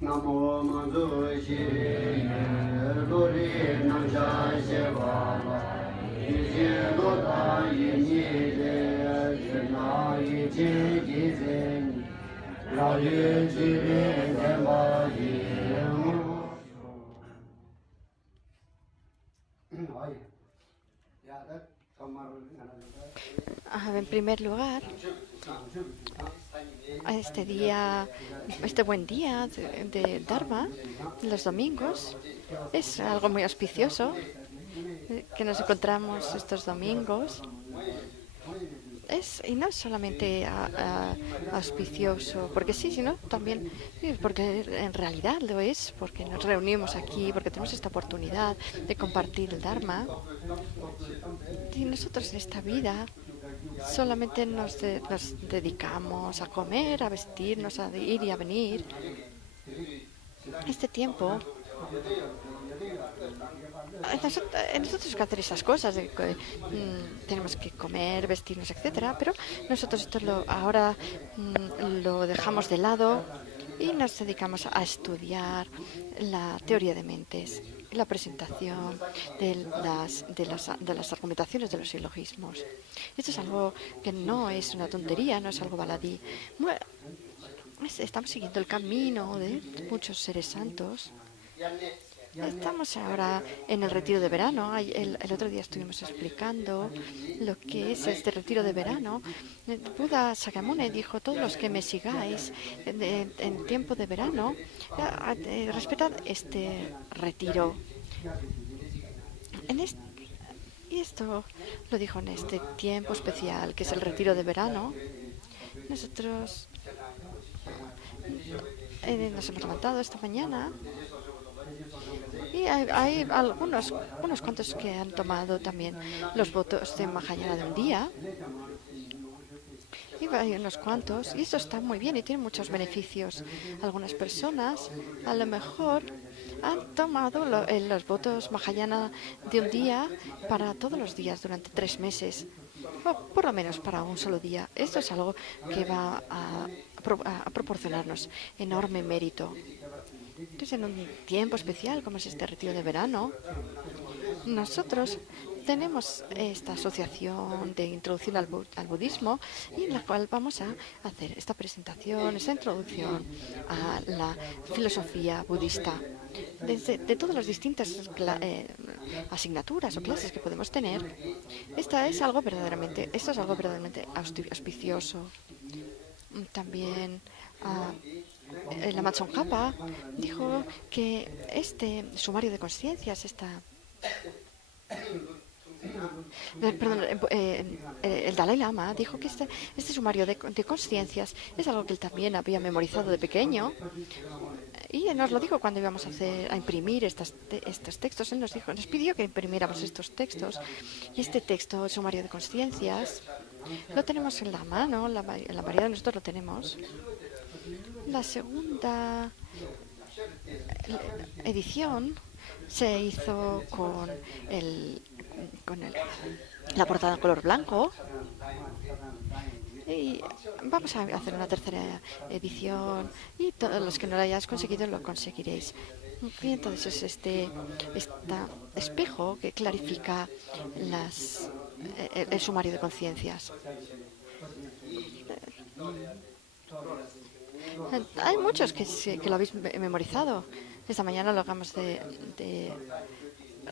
Namo manzo shi lori nangja she wa ye lo da ye ni de na ye ji ji zen la ye ji de ma ye mu ay ya da tomar En primer lugar, este día, este buen día de Dharma, los domingos, es algo muy auspicioso que nos encontramos estos domingos. Y no es solamente auspicioso, porque sí, sino también porque en realidad lo es, porque nos reunimos aquí, porque tenemos esta oportunidad de compartir el Dharma. Y nosotros en esta vida solamente nos dedicamos a comer, a vestirnos, a ir y a venir. Este tiempo, nosotros que hacer esas cosas, tenemos que comer, vestirnos, etcétera, pero nosotros ahora lo dejamos de lado y nos dedicamos a estudiar la teoría de mentes, la presentación de las argumentaciones de los silogismos. Esto es algo que no es una tontería, no es algo baladí. Estamos siguiendo el camino de muchos seres santos. Estamos ahora en el retiro de verano. El otro día estuvimos explicando lo que es este retiro de verano. Buda Sakyamuni dijo: todos los que me sigáis en tiempo de verano, respetad este retiro. Y esto lo dijo en este tiempo especial, que es el retiro de verano. Nosotros nos hemos levantado esta mañana y hay unos cuantos que han tomado también los votos de Mahayana de un día. Y hay unos cuantos, y esto está muy bien y tiene muchos beneficios. Algunas personas a lo mejor han tomado los votos Mahayana de un día para todos los días durante 3 meses, o por lo menos para un solo día. Esto es algo que va a proporcionarnos enorme mérito. Entonces, en un tiempo especial como es este retiro de verano, nosotros tenemos esta asociación de introducción al budismo, y en la cual vamos a hacer esta presentación, esta introducción a la filosofía budista. De todas las distintas asignaturas o clases que podemos tener, esto es algo verdaderamente auspicioso. También la Matsongkhapa dijo que este sumario de conciencias, el Dalai Lama dijo que este sumario de conciencias es algo que él también había memorizado de pequeño, y nos lo dijo cuando íbamos a imprimir estos textos. Él nos pidió que imprimiéramos estos textos, y este texto, el sumario de conciencias, lo tenemos en la mano, la mayoría de nosotros lo tenemos. La segunda edición se hizo con la portada en color blanco, y vamos a hacer una tercera edición, y todos los que no lo hayáis conseguido lo conseguiréis. Y entonces es este espejo que clarifica el sumario de conciencias. Hay muchos que lo habéis memorizado. Esta mañana lo acabamos de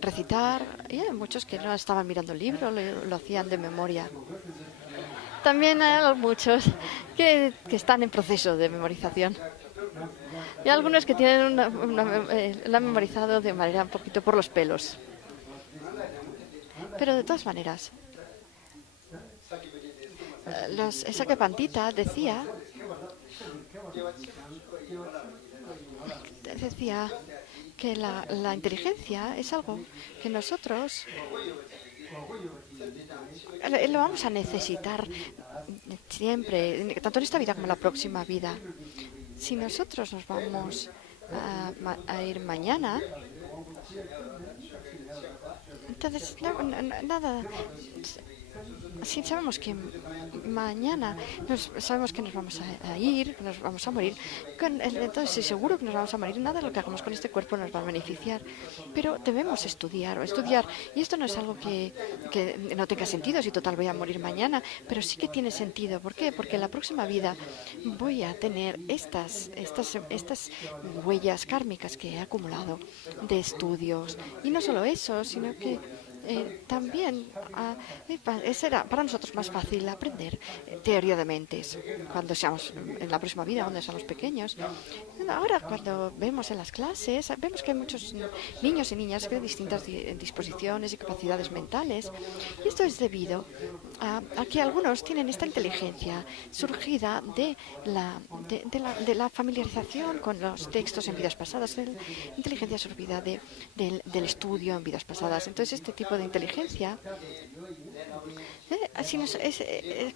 recitar, y hay muchos que no estaban mirando el libro, lo hacían de memoria. También hay muchos que están en proceso de memorización. Y algunos que tienen lo han memorizado de manera un poquito por los pelos. Pero de todas maneras, Sakapantita decía que la inteligencia es algo que nosotros lo vamos a necesitar siempre, tanto en esta vida como en la próxima vida. Si nosotros nos vamos a ir mañana, entonces nada, si sabemos que mañana sabemos que nos vamos a ir, que nos vamos a morir, entonces seguro que nos vamos a morir. Nada de lo que hagamos con este cuerpo nos va a beneficiar. Pero debemos estudiar o estudiar. Y esto no es algo que no tenga sentido, si total voy a morir mañana, pero sí que tiene sentido. ¿Por qué? Porque en la próxima vida voy a tener estas huellas kármicas que he acumulado de estudios. Y no solo eso, sino que también será para nosotros más fácil aprender teoría de mentes cuando seamos en la próxima vida, cuando seamos pequeños. Ahora, cuando vemos en las clases, vemos que hay muchos niños y niñas de distintas disposiciones y capacidades mentales. Y esto es debido a que algunos tienen esta inteligencia surgida de la familiarización con los textos en vidas pasadas, de la inteligencia surgida del estudio en vidas pasadas. Entonces, este tipo de inteligencia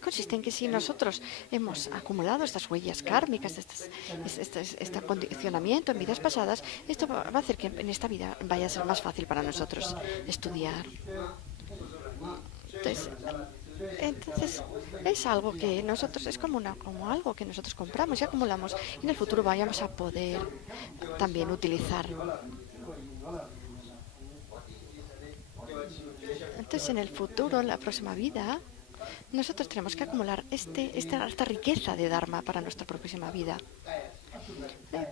consiste en que si nosotros hemos acumulado estas huellas kármicas, este acondicionamiento en vidas pasadas, esto va a hacer que en esta vida vaya a ser más fácil para nosotros estudiar. Entonces es algo que nosotros, es como algo que nosotros compramos y acumulamos y en el futuro vayamos a poder también utilizar. Entonces, en el futuro, en la próxima vida, nosotros tenemos que acumular esta riqueza de Dharma para nuestra próxima vida.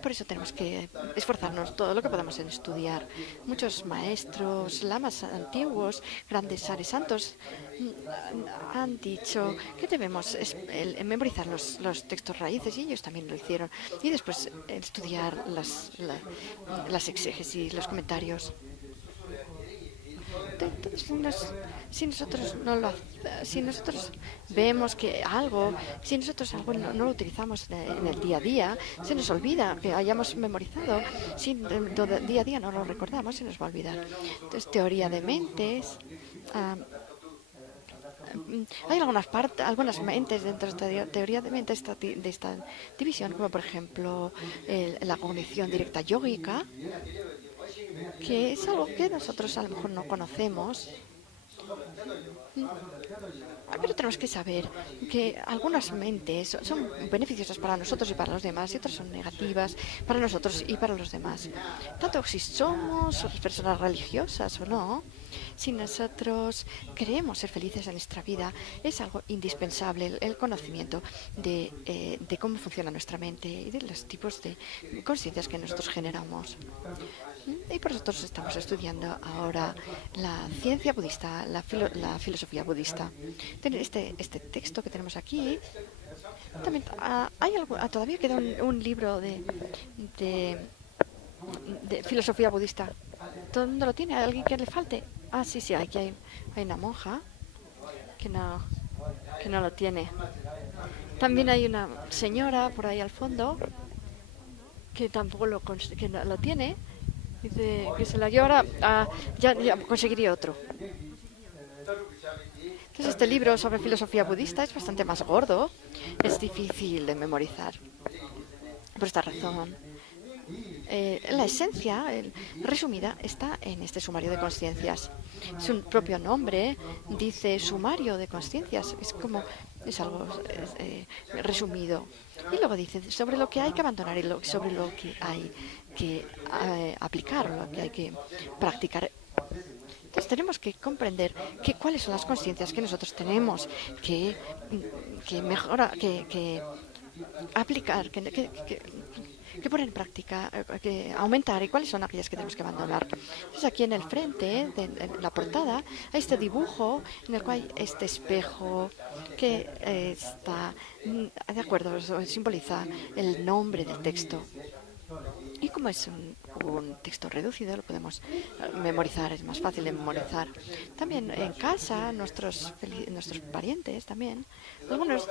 Por eso tenemos que esforzarnos todo lo que podamos en estudiar. Muchos maestros, lamas antiguos, grandes sares santos han dicho que debemos memorizar los textos raíces y ellos también lo hicieron. Y después estudiar las exégesis, los comentarios. Entonces, si nosotros vemos que si nosotros algo no lo utilizamos en el día a día, se nos olvida que hayamos memorizado. Si día a día no lo recordamos, se nos va a olvidar. Entonces, teoría de mentes. Hay algunas mentes dentro de esta teoría de mentes de esta división, como por ejemplo la cognición directa yógica, que es algo que nosotros a lo mejor no conocemos. Pero tenemos que saber que algunas mentes son beneficiosas para nosotros y para los demás y otras son negativas para nosotros y para los demás. Tanto si somos personas religiosas o no, si nosotros queremos ser felices en nuestra vida, es algo indispensable el conocimiento de cómo funciona nuestra mente y de los tipos de conciencias que nosotros generamos. Y por eso nosotros estamos estudiando ahora la ciencia budista, la filosofía budista. Este texto que tenemos aquí, también todavía queda un libro de filosofía budista. ¿Todo el mundo lo tiene? ¿Hay alguien que le falte? Sí, aquí hay una monja que no lo tiene. También hay una señora por ahí al fondo que tampoco que no lo tiene. Dice que se la lleva ahora. Ya conseguiría otro. Entonces, este libro sobre filosofía budista es bastante más gordo. Es difícil de memorizar. Por esta razón, la esencia resumida está en este sumario de consciencias. Su propio nombre dice sumario de consciencias. Es algo resumido. Y luego dice sobre lo que hay que abandonar y sobre lo que hay que aplicar, lo que hay que practicar. Entonces tenemos que comprender cuáles son las conciencias que nosotros tenemos que mejorar, que aplicar, que poner en práctica, que aumentar y cuáles son aquellas que tenemos que abandonar. Entonces aquí en el frente, en la portada, hay este dibujo en el cual hay este espejo que está, de acuerdo, simboliza el nombre del texto. Y como es un texto reducido, lo podemos memorizar, es más fácil de memorizar. También en casa, nuestros parientes también, algunos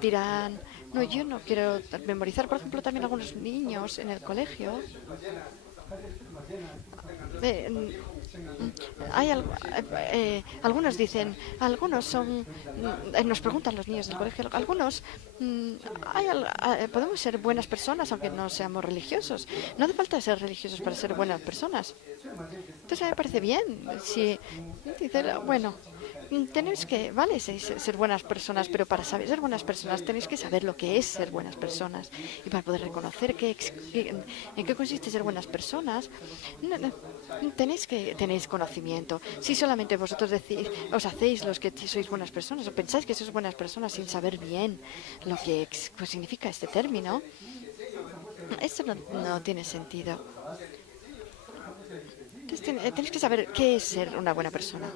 dirán, no, yo no quiero memorizar. Por ejemplo, también algunos niños en el colegio. Algunos dicen, nos preguntan los niños del colegio, algunos podemos ser buenas personas aunque no seamos religiosos. No hace falta ser religiosos para ser buenas personas. Entonces me parece bien si dice, bueno, tenéis que, vale, ser buenas personas, pero para saber ser buenas personas tenéis que saber lo que es ser buenas personas. Y para poder reconocer en qué consiste ser buenas personas, tenéis conocimiento. Si solamente vosotros decís, os hacéis los que sois buenas personas, o pensáis que sois buenas personas sin saber bien lo que pues, significa este término, esto no tiene sentido. Entonces, tenéis que saber qué es ser una buena persona.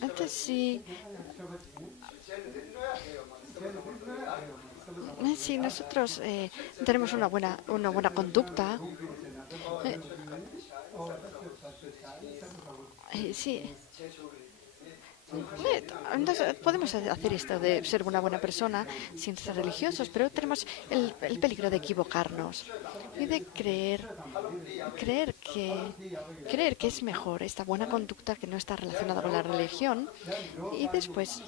Entonces, si nosotros tenemos una buena conducta, sí. Entonces, podemos hacer esto de ser una buena persona sin ser religiosos, pero tenemos el peligro de equivocarnos y de creer que es mejor esta buena conducta que no está relacionada con la religión y después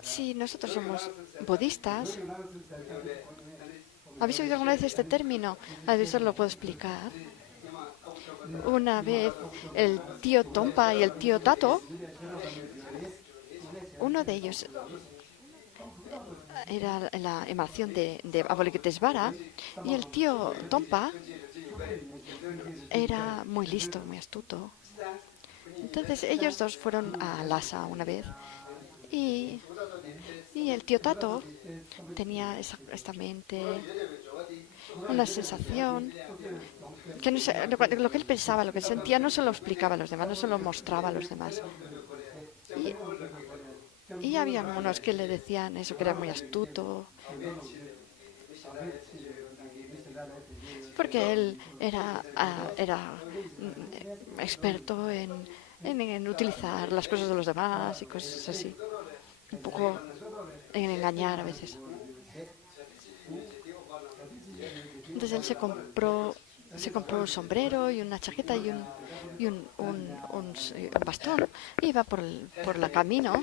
si nosotros somos budistas, ¿habéis oído alguna vez este término? A ver, eso lo puedo explicar. Una vez el tío Tompa y el tío Tato, uno de ellos era la emanación de Avalokitesvara y el tío Tompa era muy listo, muy astuto. Entonces ellos dos fueron a Lhasa una vez y el tío Tato tenía exactamente una sensación que no sé, lo que él pensaba, lo que sentía, no se lo explicaba a los demás, no se lo mostraba a los demás. Y había unos que le decían eso, que era muy astuto, porque él era experto en utilizar las cosas de los demás y cosas así. Un poco en engañar a veces. Entonces él se compró un sombrero y una chaqueta y un bastón. Iba por el camino.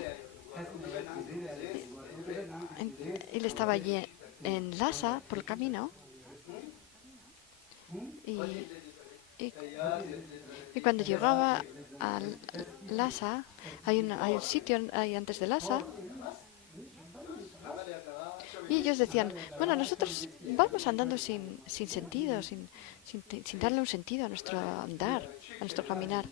Él estaba allí en Lhasa por el camino. Y cuando llegaba a Lhasa, hay un sitio ahí antes de Lhasa. Y ellos decían, bueno, nosotros vamos andando sin sentido, sin darle un sentido a nuestro andar, a nuestro caminar.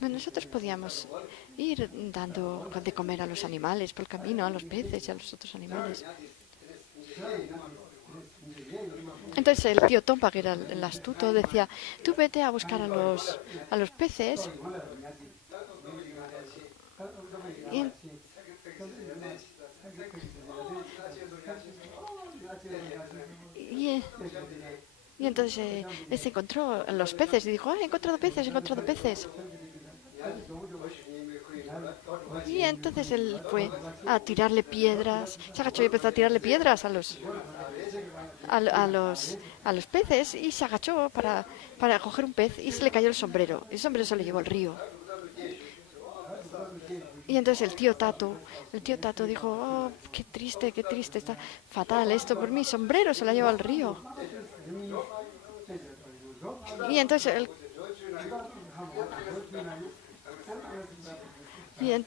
Bueno, nosotros podíamos ir dando de comer a los animales por el camino, a los peces y a los otros animales. Entonces el tío Tompa, que era el astuto, decía, tú vete a buscar a los peces y entonces se encontró los peces y dijo, he encontrado peces, he encontrado peces. Y entonces él fue a tirarle piedras, se agachó y empezó a tirarle piedras a los peces y se agachó para coger un pez y se le cayó el sombrero. El sombrero se lo llevó al río. Y entonces el tío Tato dijo, oh, qué triste, está fatal esto por mi sombrero, se la lleva al río. Y entonces el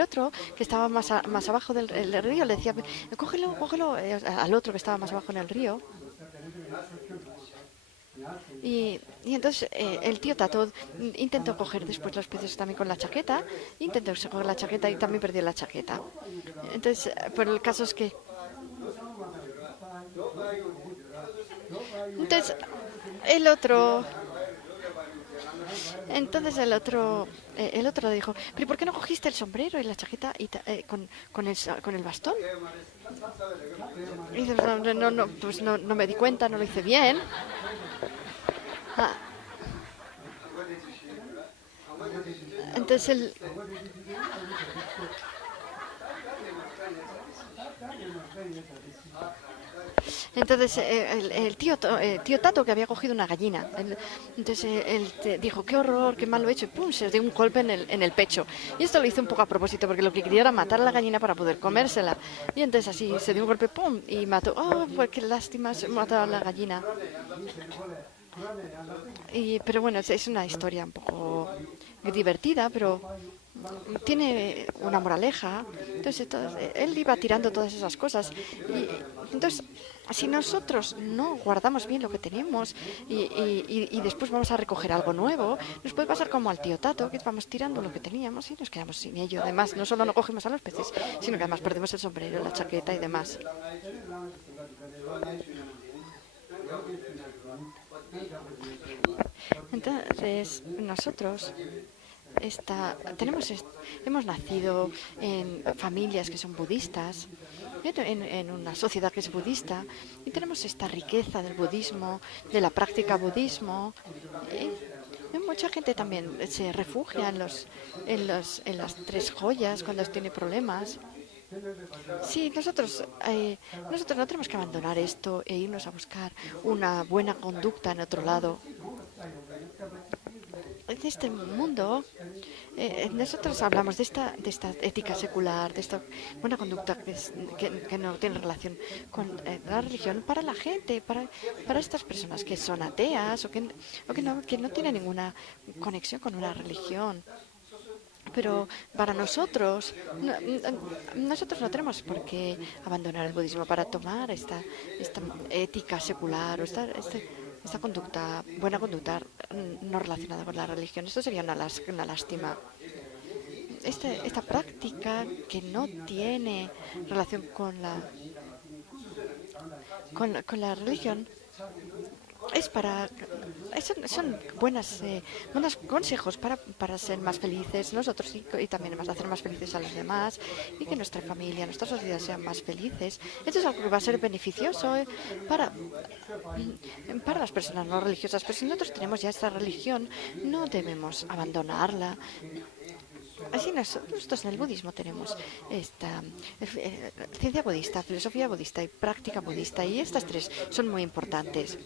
otro que estaba más abajo del río le decía, cógelo, al otro que estaba más abajo en el río. Y entonces el tío Tato intentó coger después los peces también con la chaqueta, intentó coger la chaqueta y también perdió la chaqueta. Entonces, pero el caso es que el otro dijo, pero ¿por qué no cogiste el sombrero y la chaqueta con el bastón? Y dice, pues no me di cuenta, no lo hice bien. Entonces Entonces el tío Tato, que había cogido una gallina, entonces él dijo, qué horror, qué mal lo he hecho, y pum, se dio un golpe en el pecho. Y esto lo hizo un poco a propósito, porque lo que quería era matar a la gallina para poder comérsela. Y entonces así se dio un golpe, pum, y mató. Oh, pues qué lástima, se mató a la gallina. Pero bueno, es una historia un poco divertida, pero tiene una moraleja. Entonces, él iba tirando todas esas cosas. Y entonces, si nosotros no guardamos bien lo que tenemos y después vamos a recoger algo nuevo, nos puede pasar como al tío Tato, que vamos tirando lo que teníamos y nos quedamos sin ello. Además, no solo no cogemos a los peces, sino que además perdemos el sombrero, la chaqueta y demás. Entonces, nosotros hemos nacido en familias que son budistas, en una sociedad que es budista, y tenemos esta riqueza del budismo, de la práctica budismo. Y mucha gente también se refugia en las tres joyas cuando tiene problemas. Sí, nosotros no tenemos que abandonar esto e irnos a buscar una buena conducta en otro lado. En este mundo, nosotros hablamos de esta ética secular, de esta buena conducta que no tiene relación con la religión para la gente, para estas personas que son ateas que no tienen ninguna conexión con una religión. Pero para nosotros no tenemos por qué abandonar el budismo para tomar esta ética secular o esta conducta, buena conducta no relacionada con la religión. Esto sería una lástima. Esta práctica que no tiene relación con la religión son buenos consejos para ser más felices nosotros y también hacer más felices a los demás y que nuestra familia, nuestra sociedad sean más felices. Esto es algo que va a ser beneficioso para las personas no religiosas, pero si nosotros tenemos ya esta religión, no debemos abandonarla. Así nosotros en el budismo tenemos esta ciencia budista, filosofía budista y práctica budista, y estas tres son muy importantes.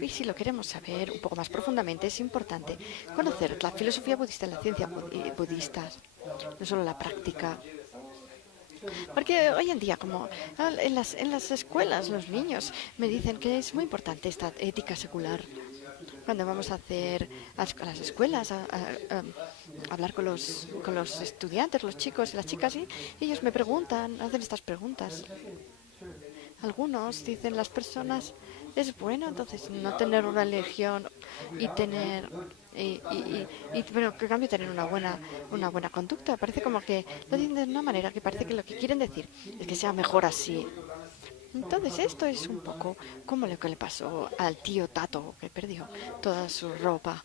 Y si lo queremos saber un poco más profundamente, es importante conocer la filosofía budista y la ciencia budista, no solo la práctica. Porque hoy en día, como en las escuelas, los niños me dicen que es muy importante esta ética secular. Cuando vamos a hacer a las escuelas, a hablar con los estudiantes, los chicos y las chicas, y ellos me preguntan, hacen estas preguntas. Algunos dicen las personas, es bueno entonces no tener una religión y tener pero en cambio tener una buena conducta. Parece como que lo dicen de una manera que parece que lo que quieren decir es que sea mejor así. Entonces esto es un poco como lo que le pasó al tío Tato, que perdió toda su ropa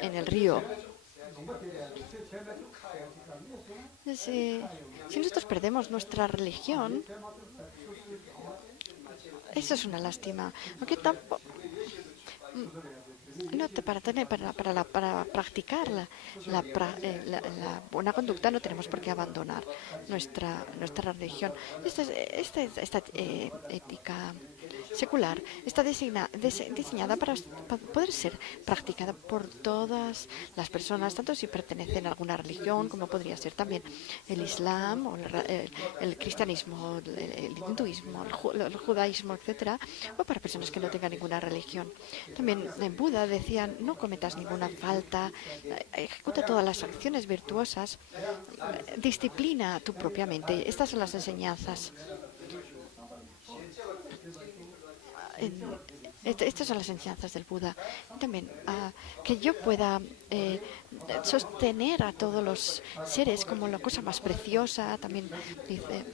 en el río. Si nosotros perdemos nuestra religión, eso es una lástima. Aunque tampoco, no para practicar la buena conducta no tenemos por qué abandonar nuestra religión. Esta ética secular está diseñada para poder ser practicada por todas las personas, tanto si pertenecen a alguna religión, como podría ser también el Islam, o el cristianismo, el hinduismo, el judaísmo, etcétera, o para personas que no tengan ninguna religión. También en Buda decían, no cometas ninguna falta, ejecuta todas las acciones virtuosas, disciplina tu propia mente. Estas son las enseñanzas. Estas son las enseñanzas del Buda. También que yo pueda sostener a todos los seres como la cosa más preciosa. También dice,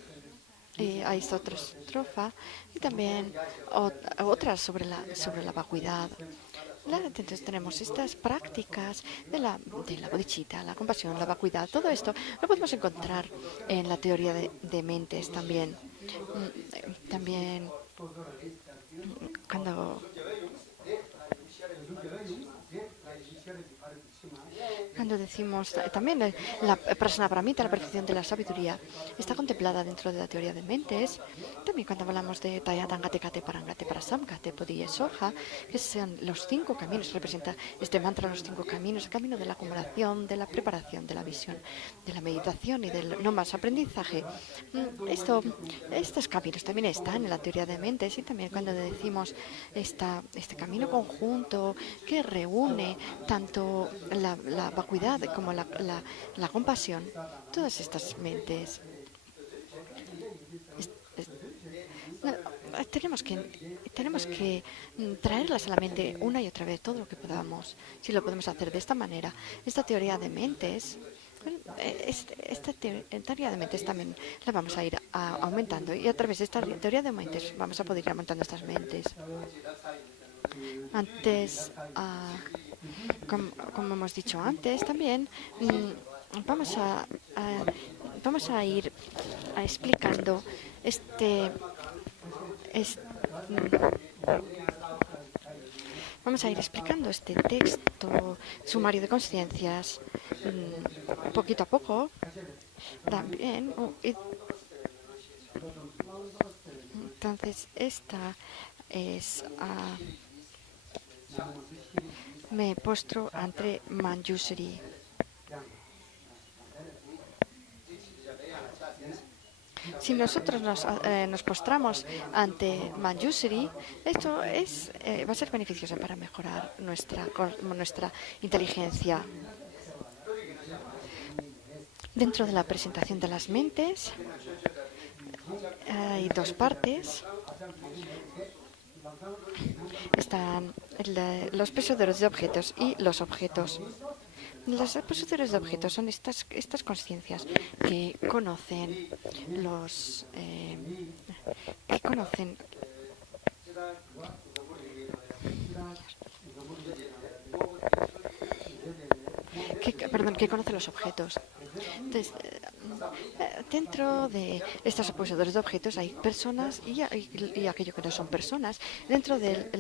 hay esta otra estrofa, y también otras sobre la vacuidad. Entonces tenemos estas prácticas de la bodhicitta, la compasión, la vacuidad. Todo esto lo podemos encontrar en la teoría de mentes también. También cuando decimos también la prasna paramita, la perfección de la sabiduría, está contemplada dentro de la teoría de mentes. también cuando hablamos de Tayatangate Kate Parangate Parasamkate Podiye Soja, que son los 5 caminos, representa este mantra los 5 caminos, el camino de la acumulación, de la preparación, de la visión, de la meditación y del no más aprendizaje. Estos caminos también están en la teoría de mentes, y también cuando decimos este camino conjunto que reúne tanto la vacuidad como la compasión, todas estas mentes. No, tenemos que traerlas a la mente una y otra vez, todo lo que podamos, si lo podemos hacer de esta manera. Esta teoría de mentes, esta teoría de mentes también la vamos a ir aumentando, y a través de esta teoría de mentes vamos a poder ir aumentando estas mentes. Antes, como hemos dicho antes, también vamos a ir explicando vamos a ir explicando este texto sumario de conciencias poquito a poco también. Entonces, esta es me postro ante Manjushri. Si nosotros nos postramos ante Manjushri, esto va a ser beneficioso para mejorar nuestra inteligencia. Dentro de la presentación de las mentes hay 2 partes. Están los poseedores de objetos y los objetos. Los poseedores de objetos son estas conciencias que conocen que conocen los objetos. Entonces, dentro de estos poseedores de objetos hay personas y aquello que no son personas. Dentro de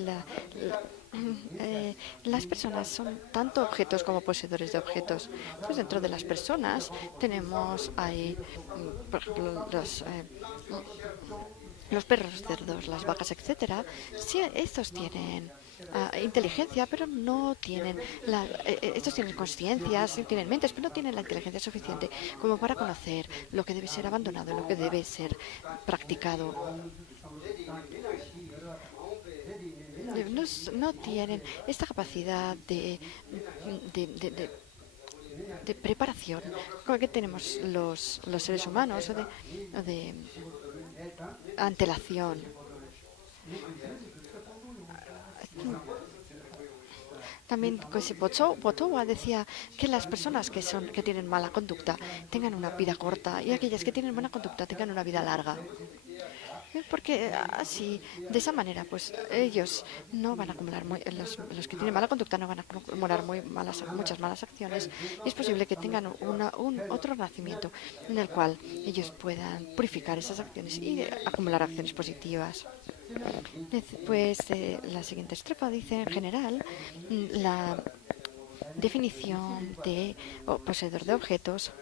las personas son tanto objetos como poseedores de objetos. Entonces, dentro de las personas tenemos ahí, por ejemplo, los perros, los cerdos, las vacas, etcétera. Sí, estos tienen inteligencia, pero no tienen estos tienen conciencias, tienen mentes, pero no tienen la inteligencia suficiente como para conocer lo que debe ser abandonado, lo que debe ser practicado. No tienen esta capacidad de preparación con que tenemos los seres humanos, o de antelación. También Potowa decía que las personas que tienen mala conducta tengan una vida corta, y aquellas que tienen buena conducta tengan una vida larga. Porque así, de esa manera, pues ellos no van a acumular, los que tienen mala conducta no van a acumular muchas malas acciones, y es posible que tengan otro nacimiento en el cual ellos puedan purificar esas acciones y acumular acciones positivas. Después, la siguiente estrofa dice, en general, la definición de poseedor de objetos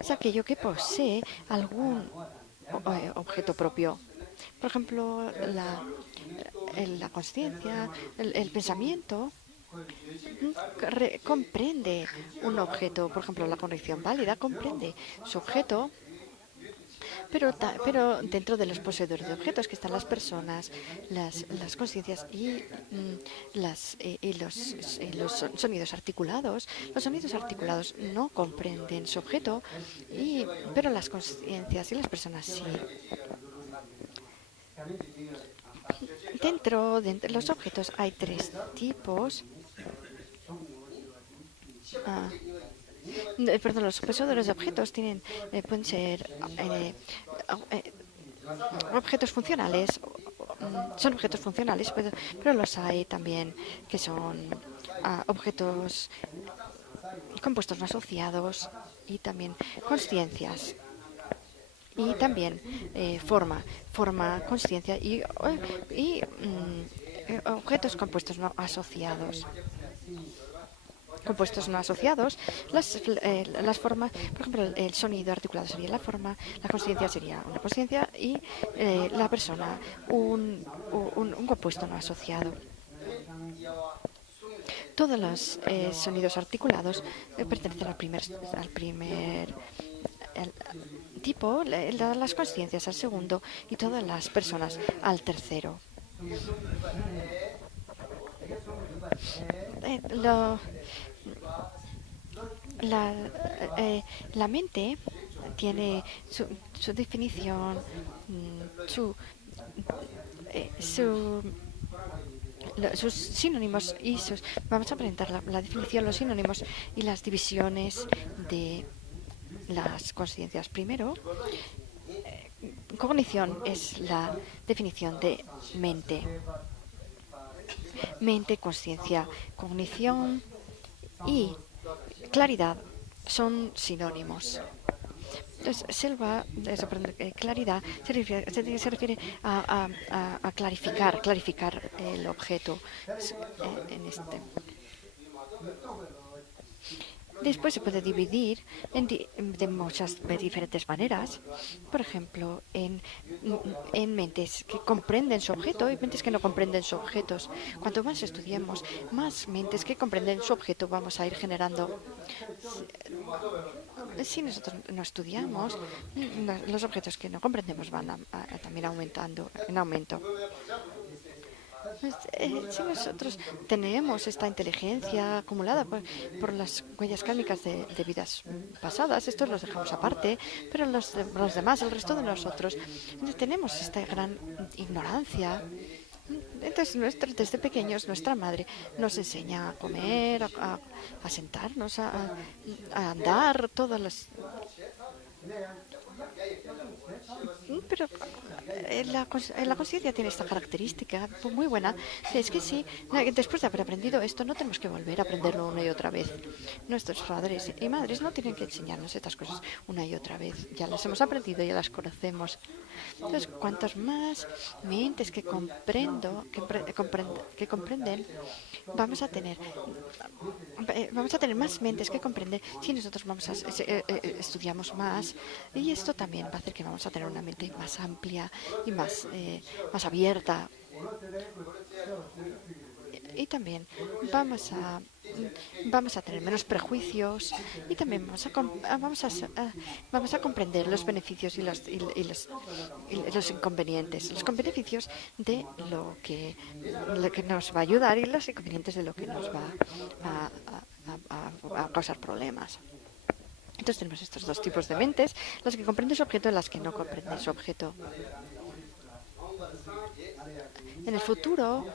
es aquello que posee algún objeto propio. Por ejemplo, la consciencia, el pensamiento comprende un objeto. Por ejemplo, la cognición válida comprende su objeto, pero dentro de los poseedores de objetos, que están las personas, las conciencias y los sonidos articulados. Los sonidos articulados no comprenden su objeto, pero las conciencias y las personas sí. Dentro de los objetos hay 3 tipos. Los poseedores de objetos pueden ser objetos funcionales. Son objetos funcionales, pero los hay también que son objetos compuestos no asociados, y también consciencias. Y también forma, consciencia y objetos compuestos no asociados. compuestos no asociados, las formas, por ejemplo, el sonido articulado sería la forma, la consciencia sería una consciencia y la persona un compuesto no asociado. Todos los sonidos articulados pertenecen al primer tipo, las consciencias al segundo y todas las personas al tercero. La mente tiene su definición, sus sinónimos y vamos a presentar la definición, los sinónimos y las divisiones de las consciencias. Primero, cognición es la definición de mente. Mente, conciencia, cognición y claridad son sinónimos. Entonces, claridad se refiere a clarificar el objeto en este. Después se puede dividir de muchas diferentes maneras. Por ejemplo, en mentes que comprenden su objeto y mentes que no comprenden su objeto. Cuanto más estudiemos, más mentes que comprenden su objeto vamos a ir generando. Si nosotros no estudiamos, los objetos que no comprendemos van a también aumentando, en aumento. Si nosotros tenemos esta inteligencia acumulada por las huellas kármicas de vidas pasadas, estos los dejamos aparte, pero los demás, el resto de nosotros, tenemos esta gran ignorancia. Entonces, desde pequeños, nuestra madre nos enseña a comer, a sentarnos, a andar, todas las. Pero la conciencia tiene esta característica muy buena. Es que sí, después de haber aprendido esto, no tenemos que volver a aprenderlo una y otra vez. Nuestros padres y madres no tienen que enseñarnos estas cosas una y otra vez. Ya las hemos aprendido, ya las conocemos. Entonces, cuantas más mentes que comprenden, vamos a tener más mentes que comprenden si nosotros estudiamos más, y esto también va a hacer que vamos a tener una mente más amplia y más abierta, y también vamos a tener menos prejuicios, y también vamos a comprender los beneficios y los inconvenientes, los beneficios de lo que nos va a ayudar y los inconvenientes de lo que nos va a causar problemas. Entonces tenemos estos dos tipos de mentes, las que comprenden su objeto y las que no comprenden su objeto. En el futuro,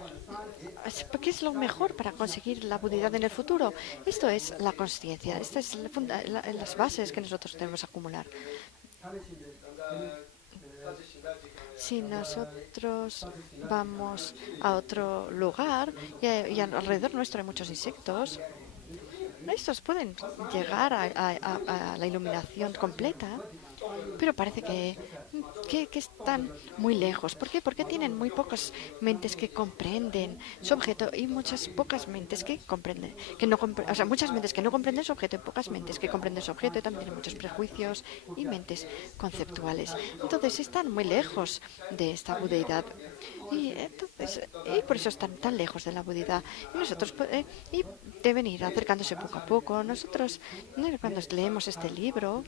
¿qué es lo mejor para conseguir la budidad en el futuro? Esto es la consciencia, estas son las bases que nosotros tenemos que acumular. Si nosotros vamos a otro lugar y alrededor nuestro hay muchos insectos, estos pueden llegar a la iluminación completa, pero parece que están muy lejos. ¿Por qué? Porque tienen muy pocas mentes que comprenden su objeto y pocas mentes que comprenden, muchas mentes que no comprenden su objeto y pocas mentes que comprenden su objeto, y también tienen muchos prejuicios y mentes conceptuales. Entonces están muy lejos de esta budeidad. Y por eso están tan lejos de la budidad. Y nosotros deben ir acercándose poco a poco. Nosotros, cuando leemos este libro,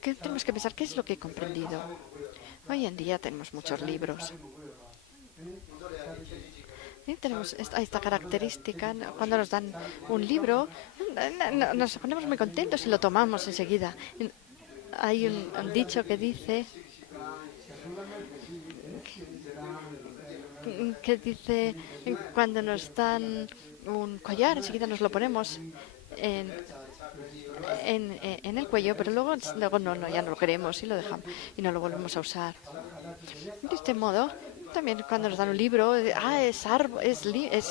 tenemos que pensar qué es lo que he comprendido. Hoy en día tenemos muchos libros. Y tenemos esta característica: cuando nos dan un libro, nos ponemos muy contentos y lo tomamos enseguida. Hay un dicho que dice cuando nos dan un collar, enseguida nos lo ponemos en el cuello, pero luego ya no lo queremos y lo dejamos y no lo volvemos a usar. De este modo, también cuando nos dan un libro, es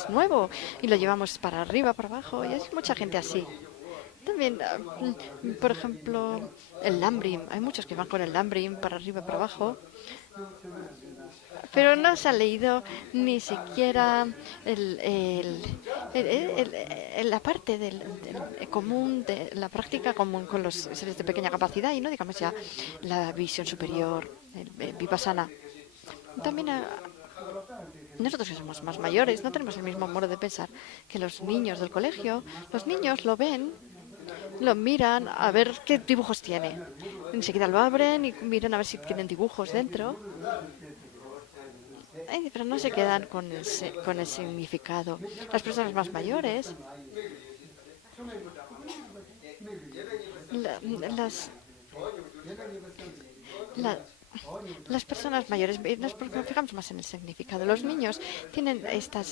nuevo, y lo llevamos para arriba, para abajo, y hay mucha gente así. También, por ejemplo, el Lambrim. Hay muchos que van con el Lambrim para arriba, para abajo. Pero no se ha leído ni siquiera la parte común, de la práctica común con los seres de pequeña capacidad y no digamos ya la visión superior, el vipassana. También nosotros que somos más mayores no tenemos el mismo modo de pensar que los niños del colegio. Los niños lo ven, lo miran a ver qué dibujos tiene. Enseguida lo abren y miran a ver si tienen dibujos dentro. Pero no se quedan con el significado. Las personas más mayores, la- las, la- las personas mayores, nos fijamos más en el significado. Los niños tienen esta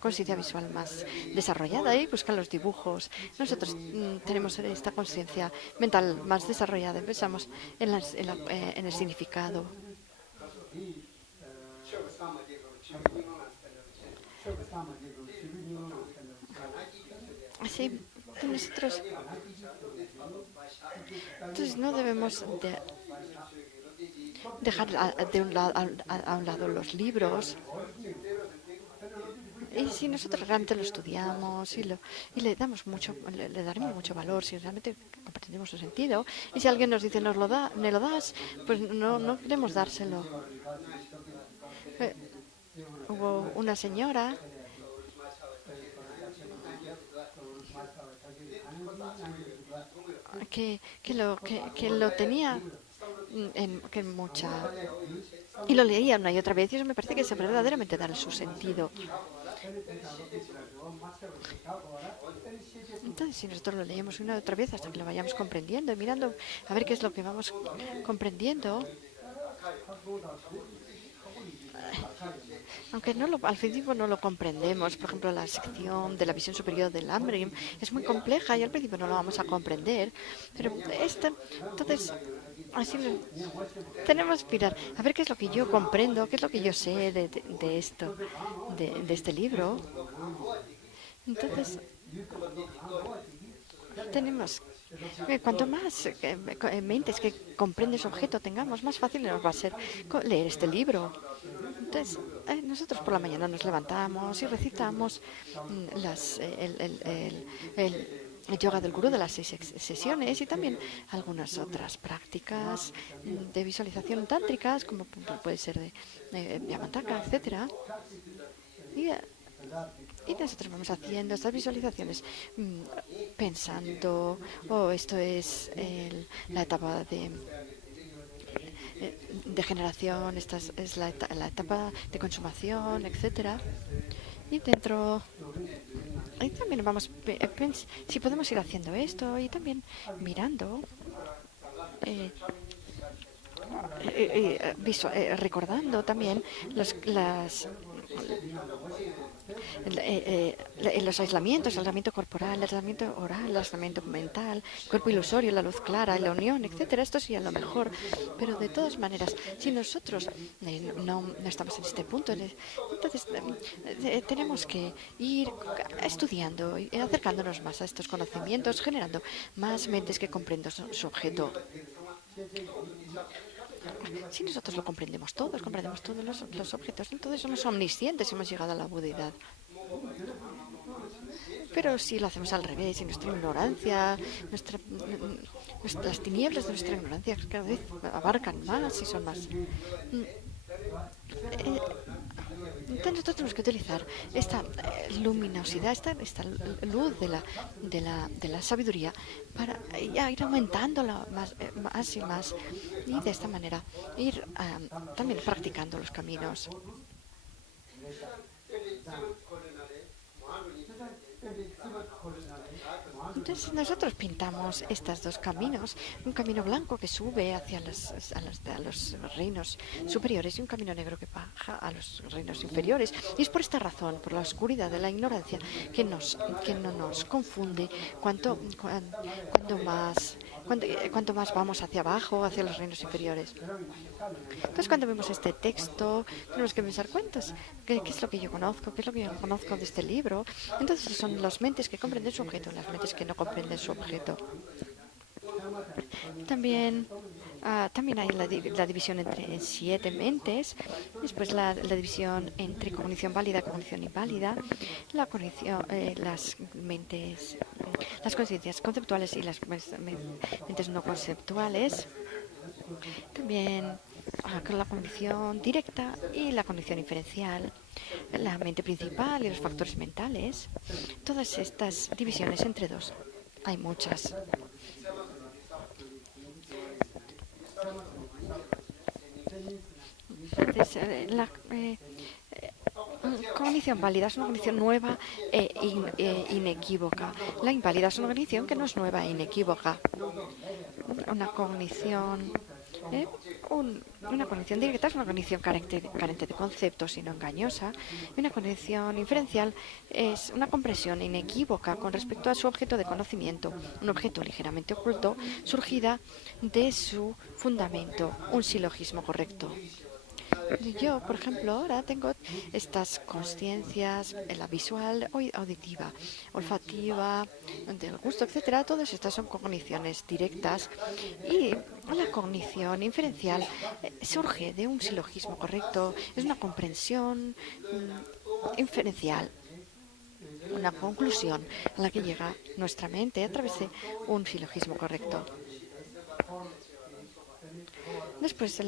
conciencia visual más desarrollada y buscan los dibujos. Nosotros tenemos esta conciencia mental más desarrollada. Pensamos en el significado. Así, nosotros entonces no debemos dejar a un lado los libros. Y si nosotros realmente lo estudiamos y le damos le daremos mucho valor, si realmente comprendemos su sentido, y si alguien nos dice me lo das, pues no queremos dárselo. Eh, Hubo una señora que lo tenía que mucha y lo leía una y otra vez y eso me parece que es verdaderamente dar su sentido. Entonces, si nosotros lo leemos una y otra vez hasta que lo vayamos comprendiendo y mirando a ver qué es lo que vamos comprendiendo, aunque al principio no lo comprendemos, por ejemplo, la sección de la visión superior del hambre es muy compleja y al principio no lo vamos a comprender, pero entonces, así tenemos que mirar a ver qué es lo que yo comprendo, qué es lo que yo sé de esto, de este libro. Entonces, tenemos cuanto más mentes que comprende su objeto tengamos, más fácil nos va a ser leer este libro. Entonces, nosotros por la mañana nos levantamos y recitamos el yoga del gurú de las 6 sesiones y también algunas otras prácticas de visualización tántricas, como puede ser de Yamataka, etcétera. Y, y nosotros vamos haciendo estas visualizaciones pensando, esto es la etapa de generación, esta es la etapa de consumación, etcétera. Y dentro, y también vamos, si podemos ir haciendo esto y también mirando, eh, recordando también los aislamientos, el aislamiento corporal, el aislamiento oral, el aislamiento mental, el cuerpo ilusorio, la luz clara, la unión, etcétera. Esto sí a lo mejor, pero de todas maneras, si nosotros no estamos en este punto, entonces tenemos que ir estudiando y acercándonos más a estos conocimientos, generando más mentes que comprendan su objeto. Si nosotros lo comprendemos todos los objetos, entonces somos omniscientes y hemos llegado a la budidad. Pero si lo hacemos al revés, y nuestra ignorancia, las tinieblas de nuestra ignorancia cada vez abarcan más y son más. Entonces nosotros tenemos que utilizar esta luminosidad, esta luz de la sabiduría para ir aumentándola más y más y de esta manera ir también practicando los caminos. Entonces nosotros pintamos estos dos caminos, un camino blanco que sube hacia a los reinos superiores y un camino negro que baja a los reinos inferiores. Y es por esta razón, por la oscuridad de la ignorancia, que no nos confunde cuanto más vamos hacia abajo, hacia los reinos inferiores. Entonces cuando vemos este texto, tenemos que pensar cuántos, qué es lo que yo conozco, qué es lo que yo conozco de este libro. Entonces son las mentes que comprenden su objeto, las mentes que no comprenden su objeto. También También hay la división entre 7 mentes, después la división entre cognición válida y cognición inválida, las mentes, las conciencias conceptuales y las mentes no conceptuales, también con la cognición directa y la cognición inferencial, la mente principal y los factores mentales. Todas estas divisiones entre dos. Hay muchas. Entonces, cognición válida es una cognición nueva e inequívoca. La inválida es una cognición que no es nueva e inequívoca. Una cognición una cognición directa es una cognición carente de conceptos y no engañosa. Y una cognición inferencial es una comprensión inequívoca con respecto a su objeto de conocimiento, un objeto ligeramente oculto surgida de su fundamento, un silogismo correcto. Yo, por ejemplo, ahora tengo estas conciencias, la visual, auditiva, olfativa, del gusto, etcétera. Todas estas son cogniciones directas y la cognición inferencial surge de un silogismo correcto, es una comprensión inferencial, una conclusión a la que llega nuestra mente a través de un silogismo correcto. Después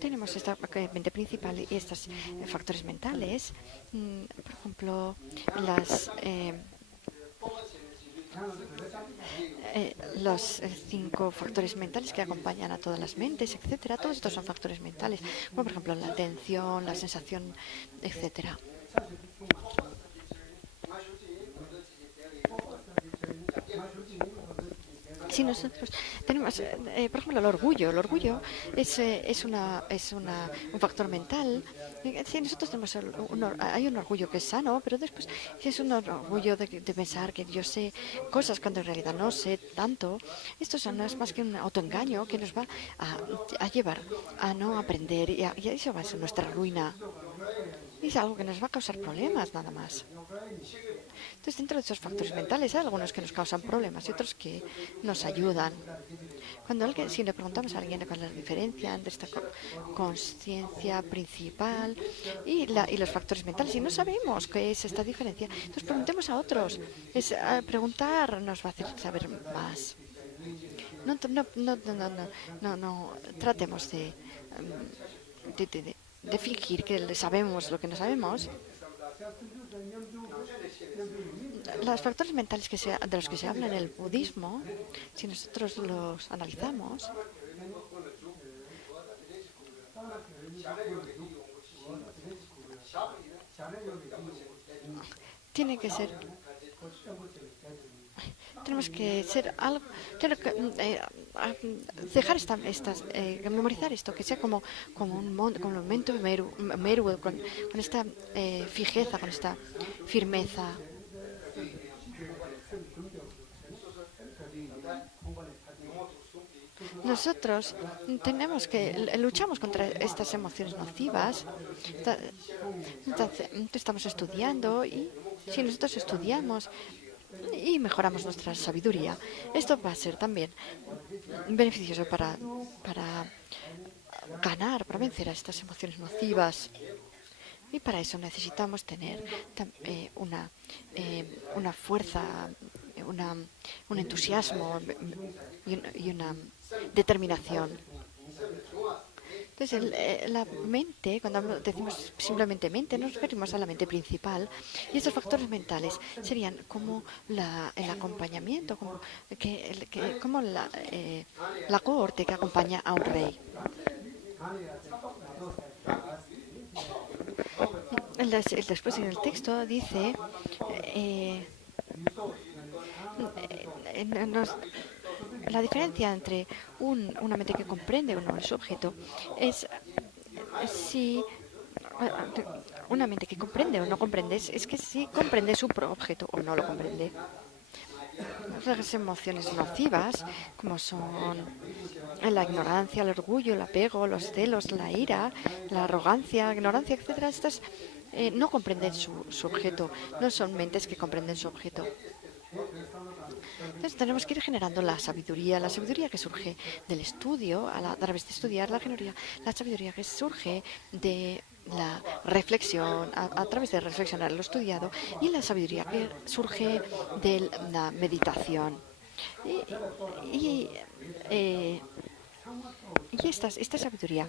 tenemos esta mente principal y estos factores mentales. Por ejemplo, los 5 factores mentales que acompañan a todas las mentes, etcétera. Todos estos son factores mentales, como por ejemplo la atención, la sensación, etcétera. Si nosotros tenemos, por ejemplo, el orgullo es un factor mental. Si nosotros tenemos hay un orgullo que es sano, pero después si es un orgullo de pensar que yo sé cosas cuando en realidad no sé tanto, esto no es más que un autoengaño que nos va a llevar a no aprender y eso va a ser nuestra ruina. Es algo que nos va a causar problemas nada más. Entonces, dentro de estos factores mentales hay algunos que nos causan problemas y otros que nos ayudan. Si le preguntamos a alguien cuál es la diferencia entre esta conciencia principal y los factores mentales, y no sabemos qué es esta diferencia, entonces preguntemos a otros. Preguntar nos va a hacer saber más. No tratemos de fingir que sabemos lo que no sabemos. Los factores mentales de los que se habla en el budismo, si nosotros los analizamos, tiene que ser tenemos que ser algo, dejar memorizar esto, que sea como un momento meru, con esta fijeza, con esta firmeza. Nosotros luchamos contra estas emociones nocivas. Entonces, estamos estudiando y si nosotros estudiamos y mejoramos nuestra sabiduría, esto va a ser también beneficioso para ganar, para vencer a estas emociones nocivas. Y para eso necesitamos tener una fuerza, un entusiasmo y una determinación. Entonces, la mente, cuando decimos simplemente mente, nos referimos a la mente principal. Y estos factores mentales serían como el acompañamiento, como la cohorte que acompaña a un rey. Después en el texto dice la diferencia entre una mente que comprende o no su objeto es si una mente que comprende o no comprende es que si comprende su objeto o no lo comprende. Las emociones nocivas, como son la ignorancia, el orgullo, el apego, los celos, la ira, la arrogancia, la ignorancia, etcétera, estas no comprenden su objeto, no son mentes que comprenden su objeto. Entonces tenemos que ir generando la sabiduría que surge del estudio, a través de estudiar la sabiduría que surge de la reflexión, a través de reflexionar lo estudiado, y la sabiduría que surge de la meditación. Y, y, eh, y esta sabiduría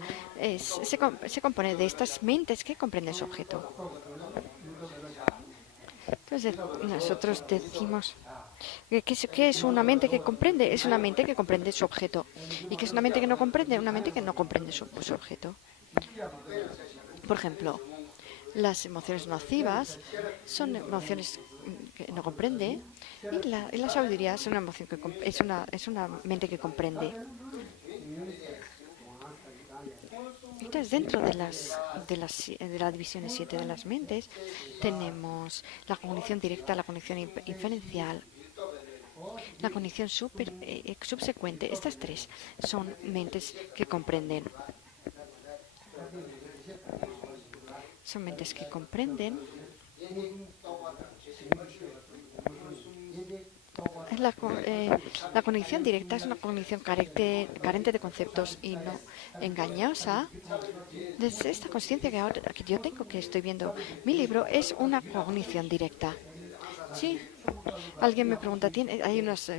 se compone de estas mentes que comprenden su objeto. Entonces nosotros decimos ¿qué es una mente que comprende? Es una mente que comprende su objeto. ¿Y qué es una mente que no comprende? Una mente que no comprende su objeto. Por ejemplo, las emociones nocivas son emociones que no comprende, y la sabiduría es una emoción es una mente que comprende. Entonces, dentro de la división 7 de las mentes, tenemos la cognición directa, la cognición inferencial, la cognición subsecuente. Estas tres son mentes que comprenden. Son mentes que comprenden. La cognición directa es una cognición carente de conceptos y no engañosa. Desde esta conciencia que yo tengo, que estoy viendo mi libro, es una cognición directa. Sí. Alguien me pregunta, yo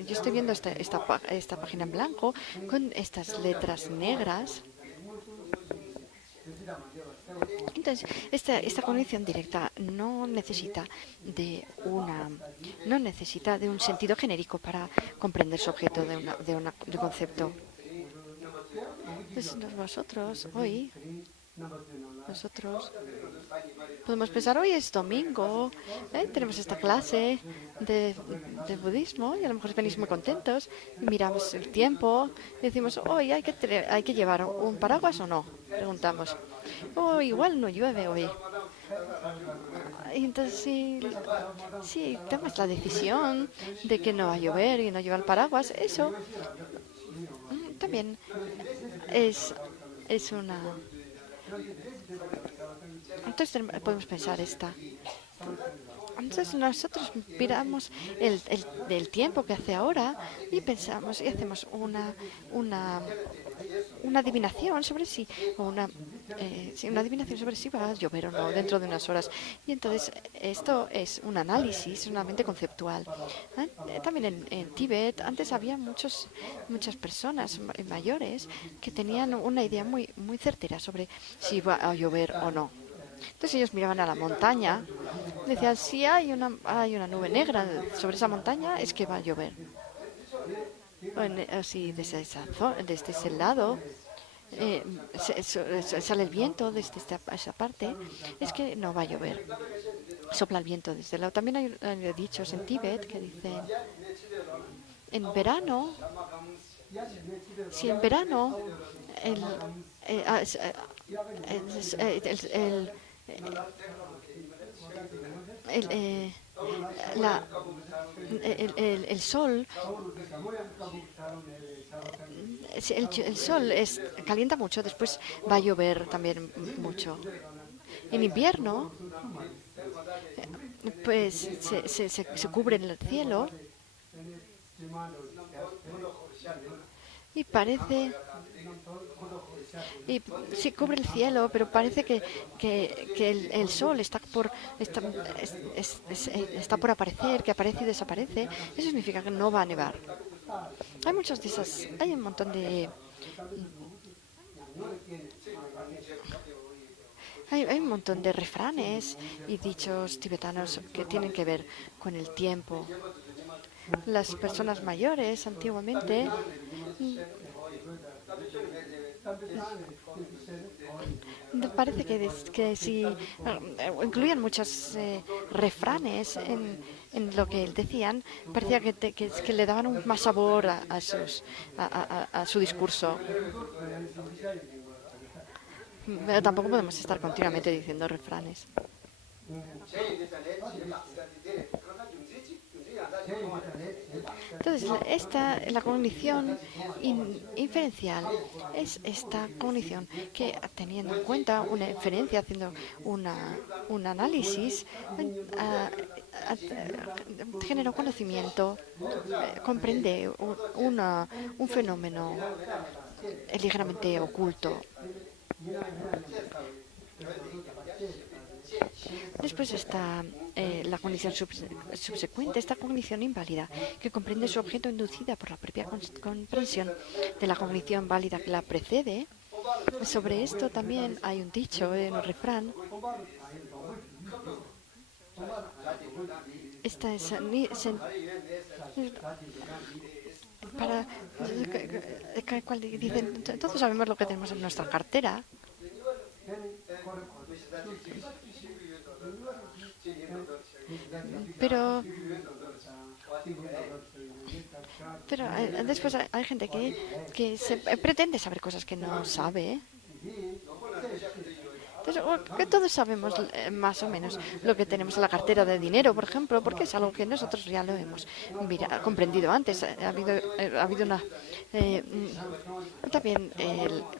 estoy viendo esta página en blanco con estas letras negras. Entonces, esta cognición directa no necesita de un sentido genérico para comprender su objeto de un concepto. Entonces, nosotros podemos pensar, hoy es domingo, tenemos esta clase de budismo y a lo mejor venís muy contentos y miramos el tiempo y decimos, hoy hay que llevar un paraguas o no, preguntamos. Igual no llueve hoy. Y entonces si tomas la decisión de que no va a llover y no lleva el paraguas, eso también es una... Entonces podemos pensar esta. Entonces nosotros miramos el tiempo que hace ahora y pensamos y hacemos una adivinación sobre una adivinación sobre si va a llover o no dentro de unas horas. Y entonces esto es un análisis, una mente conceptual. También en Tíbet antes había muchas personas mayores que tenían una idea muy, muy certera sobre si va a llover o no. Entonces ellos miraban a la montaña, decían, si hay una nube negra sobre esa montaña, es que va a llover. Si desde ese lado sale el viento desde esa parte, es que no va a llover. Sopla el viento desde el lado. También hay dichos en Tíbet que dicen, en verano, si en verano el sol el sol calienta mucho, después va a llover también mucho. En invierno, pues se cubre el cielo y parece... Y sí cubre el cielo, pero parece que el sol está por aparecer, que aparece y desaparece. Eso significa que no va a nevar. Hay un montón de... Hay un montón de refranes y dichos tibetanos que tienen que ver con el tiempo. Las personas mayores antiguamente parece que si incluían muchos refranes en lo que decían, parecía que le daban más sabor a su discurso. Pero tampoco podemos estar continuamente diciendo refranes. Entonces, la cognición inferencial es esta cognición que, teniendo en cuenta una inferencia, haciendo un análisis, genera un conocimiento, comprende un fenómeno ligeramente oculto. Después está la cognición subsecuente, esta cognición inválida, que comprende su objeto inducida por la propia comprensión de la cognición válida que la precede. Sobre esto también hay un dicho, un refrán. Esta es dicen, todos sabemos lo que tenemos en nuestra cartera. Pero después hay gente que pretende saber cosas que no sabe. Que todos sabemos más o menos lo que tenemos en la cartera de dinero, por ejemplo, porque es algo que nosotros ya lo hemos comprendido antes. Ha habido una... también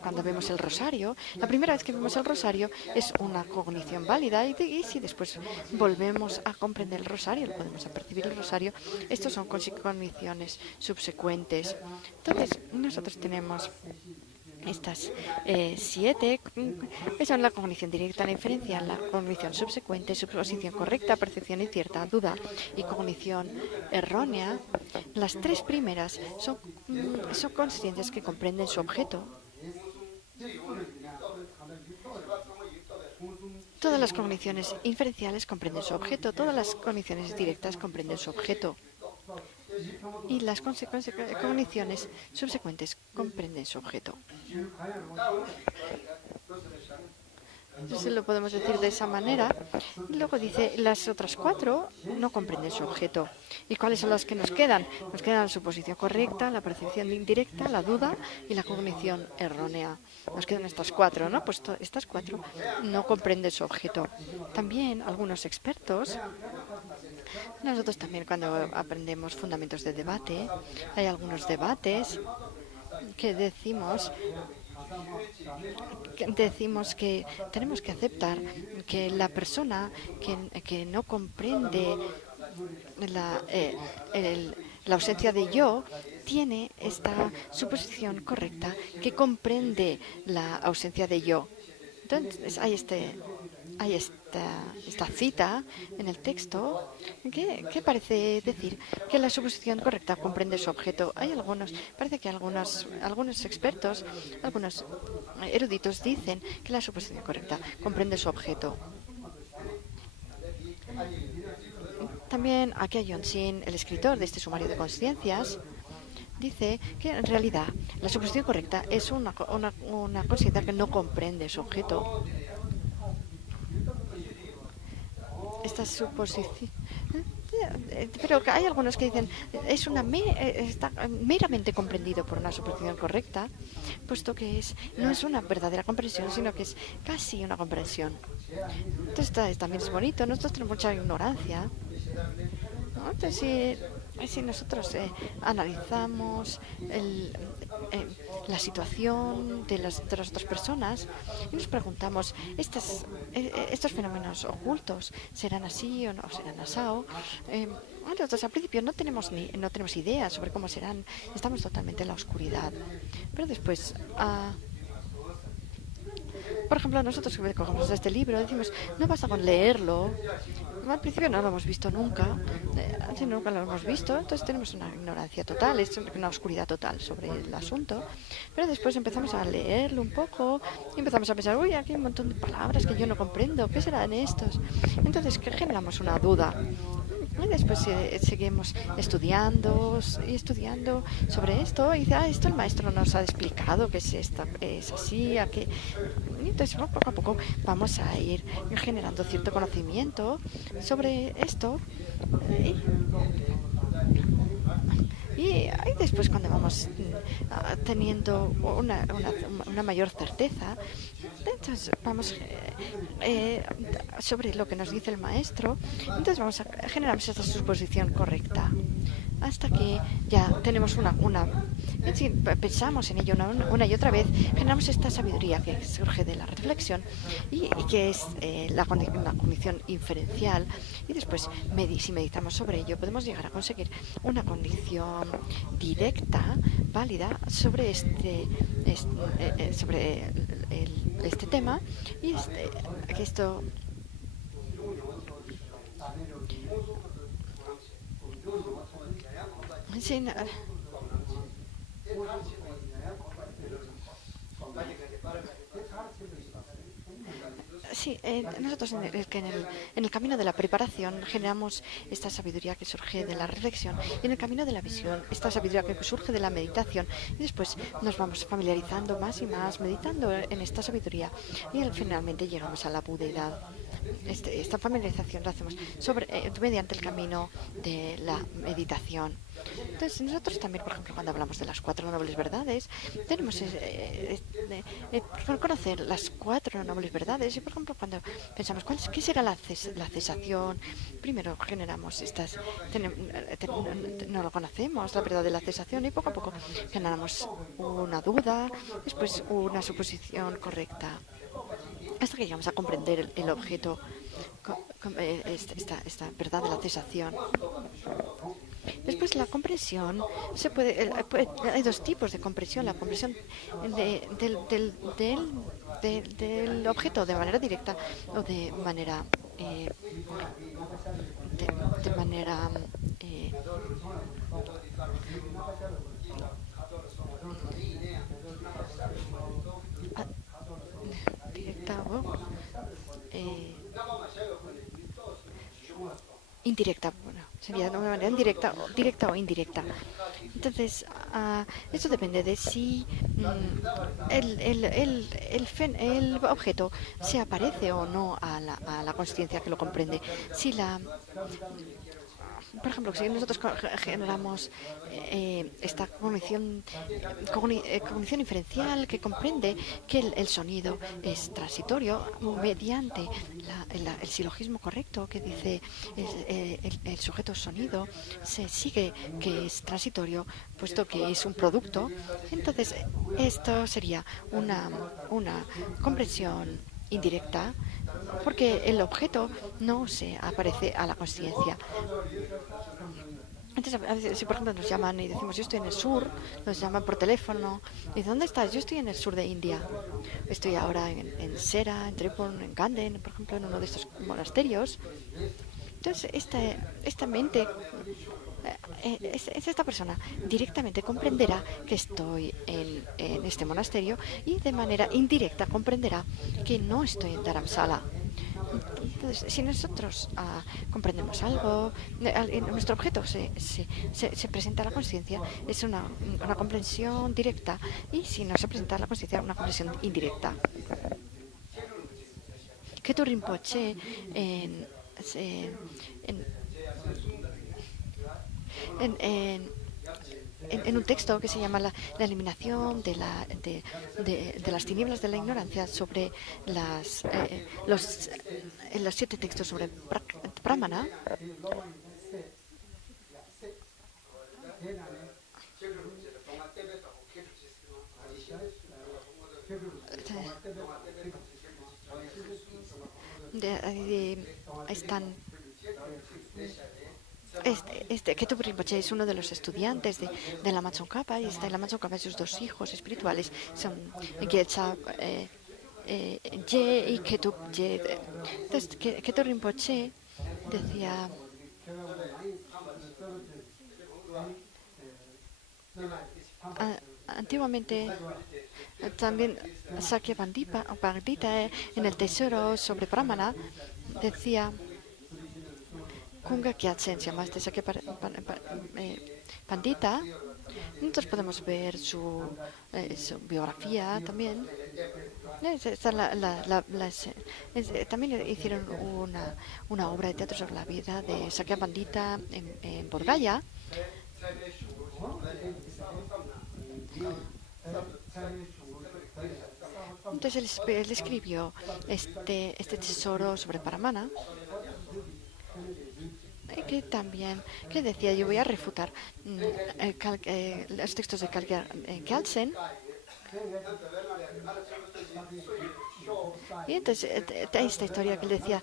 cuando vemos el rosario, la primera vez que vemos el rosario es una cognición válida y si después volvemos a comprender el rosario, lo podemos percibir el rosario, estos son cogniciones subsecuentes. Entonces, nosotros tenemos estas 7, que son la cognición directa, la inferencial, la cognición subsecuente, suposición correcta, percepción incierta, duda y cognición errónea. Las 3 primeras son conscientes que comprenden su objeto. Todas las cogniciones inferenciales comprenden su objeto, todas las cogniciones directas comprenden su objeto. Y las cogniciones subsecuentes comprenden su objeto. Entonces lo podemos decir de esa manera. Y luego dice, las otras 4 no comprenden su objeto. ¿Y cuáles son las que nos quedan? Nos quedan la suposición correcta, la percepción indirecta, la duda y la cognición errónea. Nos quedan estas 4, ¿no? Pues estas 4 no comprenden su objeto. También algunos expertos... Nosotros también cuando aprendemos fundamentos de debate, hay algunos debates que decimos que tenemos que aceptar que la persona que no comprende la ausencia de yo tiene esta suposición correcta que comprende la ausencia de yo. Entonces hay esta cita en el texto que parece decir que la suposición correcta comprende su objeto. Parece que algunos expertos, algunos eruditos dicen que la suposición correcta comprende su objeto. También aquí John Sin, el escritor de este sumario de conciencias, dice que en realidad la suposición correcta es una conciencia que no comprende su objeto. Esta suposición. Pero hay algunos que dicen está meramente comprendido por una suposición correcta, puesto que no es una verdadera comprensión, sino que es casi una comprensión. Entonces también es bonito. Nosotros tenemos mucha ignorancia, ¿no? Entonces, si nosotros analizamos la situación de las otras personas y nos preguntamos, ¿estos fenómenos ocultos serán así o no serán asao? Nosotros al principio no tenemos idea sobre cómo serán, estamos totalmente en la oscuridad. Pero después, por ejemplo, nosotros que cogemos este libro, decimos, no basta con leerlo. Al principio no lo hemos visto nunca, nunca lo hemos visto, entonces tenemos una ignorancia total, es una oscuridad total sobre el asunto, pero después empezamos a leerlo un poco y empezamos a pensar, uy, aquí hay un montón de palabras que yo no comprendo, ¿qué serán estos? Entonces generamos una duda. Y después seguimos estudiando sobre esto y dice, esto el maestro nos ha explicado que es así, y entonces poco a poco vamos a ir generando cierto conocimiento sobre esto y después cuando vamos teniendo una mayor certeza, entonces vamos sobre lo que nos dice el maestro, entonces generamos esta suposición correcta. Hasta que ya tenemos si pensamos en ello una y otra vez, generamos esta sabiduría que surge de la reflexión y que es una condición inferencial. Y después, si meditamos sobre ello, podemos llegar a conseguir una condición directa, válida, sobre este tema. Y que esto sí, sí, nosotros en el camino de la preparación generamos esta sabiduría que surge de la reflexión, y en el camino de la visión esta sabiduría que surge de la meditación, y después nos vamos familiarizando más y más, meditando en esta sabiduría, y finalmente llegamos a la budeidad. Esta familiarización la hacemos mediante el camino de la meditación. Entonces, nosotros también, por ejemplo, cuando hablamos de las 4 nobles verdades, tenemos conocer las 4 nobles verdades. Y, por ejemplo, cuando pensamos, ¿qué será la cesación? Primero generamos no lo conocemos, la verdad de la cesación, y poco a poco generamos una duda, después una suposición correcta, hasta que llegamos a comprender el objeto, esta verdad de la cesación. Después, la comprensión hay dos tipos de comprensión: la comprensión del objeto de manera directa o de manera de manera directa o indirecta. Bueno, sería de una manera directa o indirecta. Entonces, esto depende de si el objeto se aparece o no a la consciencia que lo comprende. Por ejemplo, si nosotros generamos esta cognición inferencial que comprende que el sonido es transitorio mediante el silogismo correcto que dice el sujeto sonido, se sigue que es transitorio puesto que es un producto. Entonces, esto sería una comprensión indirecta, porque el objeto no se aparece a la consciencia. Entonces, a veces, si por ejemplo nos llaman y decimos yo estoy en el sur, nos llaman por teléfono y ¿dónde estás? Yo estoy en el sur de India. Estoy ahora en Sera, en Tripon, en Ganden, por ejemplo, en uno de estos monasterios. Entonces, esta mente, esta persona directamente comprenderá que estoy en este monasterio, y de manera indirecta comprenderá que no estoy en Dharamsala. Entonces, si nosotros comprendemos algo, nuestro objeto se presenta a la consciencia, es una comprensión directa, y si no se presenta a la consciencia, una comprensión indirecta. Ketu Rinpoche en un texto que se llama la eliminación de las tinieblas de la ignorancia, sobre los 7 textos sobre Brahmana, están. Ketu Rinpoche es uno de los estudiantes de Lama Tsongkhapa, y Lama Tsongkhapa y sus 2 hijos espirituales son Gyaltsab Ye y Ketu Ye. Entonces, Ketu Rinpoche decía: antiguamente también Sakya Pandita, en el tesoro sobre Brahmana, decía, Kunga Kyatsen se llama Sakya Pandita. Nosotros podemos ver su biografía también. También hicieron una obra de teatro sobre la vida de Sakya Pandita en Bodh Gaya. Entonces él escribió este tesoro sobre Paramana, y que también que decía, yo voy a refutar los textos de Kelsen. Y entonces hay esta historia que él decía,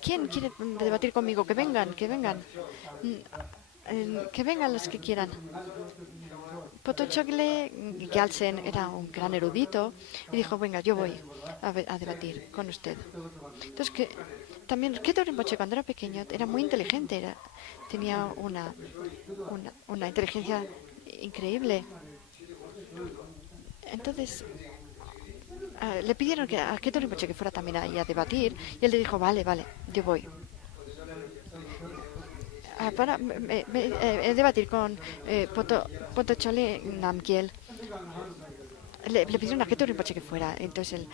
¿quién quiere debatir conmigo? Que vengan, que vengan. Que vengan los que quieran. Potochogle Gyaltsen era un gran erudito y dijo, venga, yo voy a debatir con usted. Entonces, también Keto Rinpoche cuando era pequeño era muy inteligente, tenía una inteligencia increíble. Entonces, le pidieron a Keto Rinpoche que fuera también ahí a debatir y él le dijo, vale, yo voy. Para debatir con Potochole Namgyel. Le pidieron a Keto Rinpoche que fuera. Entonces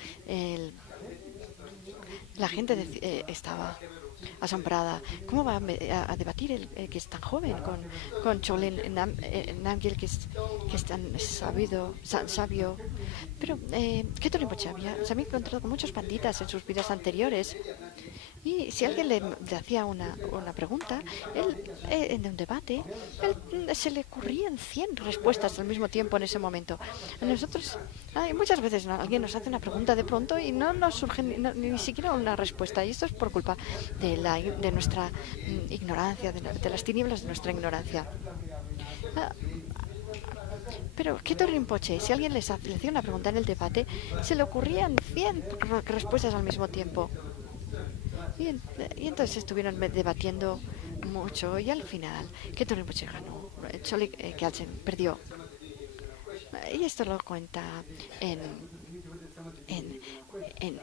la gente estaba asombrada. ¿Cómo va a debatir el que es tan joven con Cholen Namgyel, que es tan sabio? Pero Keto Rinpoche se había encontrado con muchos panditas en sus vidas anteriores. Y si alguien le hacía una pregunta, en un debate, se le ocurrían 100 respuestas al mismo tiempo en ese momento. A nosotros, muchas veces alguien nos hace una pregunta de pronto y no nos surge ni siquiera una respuesta. Y esto es por culpa de nuestra ignorancia, de las tinieblas de nuestra ignorancia. Pero Keto Rinpoche, si alguien le hacía una pregunta en el debate, se le ocurrían 100 respuestas al mismo tiempo. Y entonces estuvieron debatiendo mucho y al final Keto Rinpoche ganó. Chole Gyaltsen perdió. Y esto lo cuenta en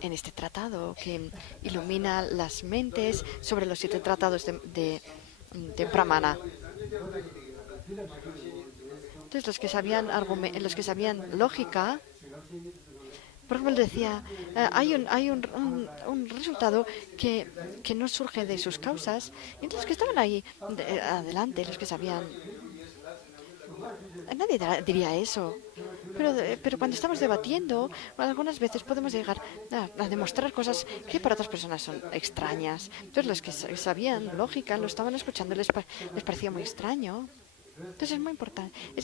este tratado que ilumina las mentes sobre los 7 tratados de Pramana. Entonces los que sabían lógica, por ejemplo, decía, hay un resultado que no surge de sus causas. Y entonces los que estaban ahí adelante, los que sabían, nadie diría eso. Pero cuando estamos debatiendo, algunas veces podemos llegar a demostrar cosas que para otras personas son extrañas. Entonces los que sabían lógica, lo estaban escuchando, les parecía muy extraño. Entonces es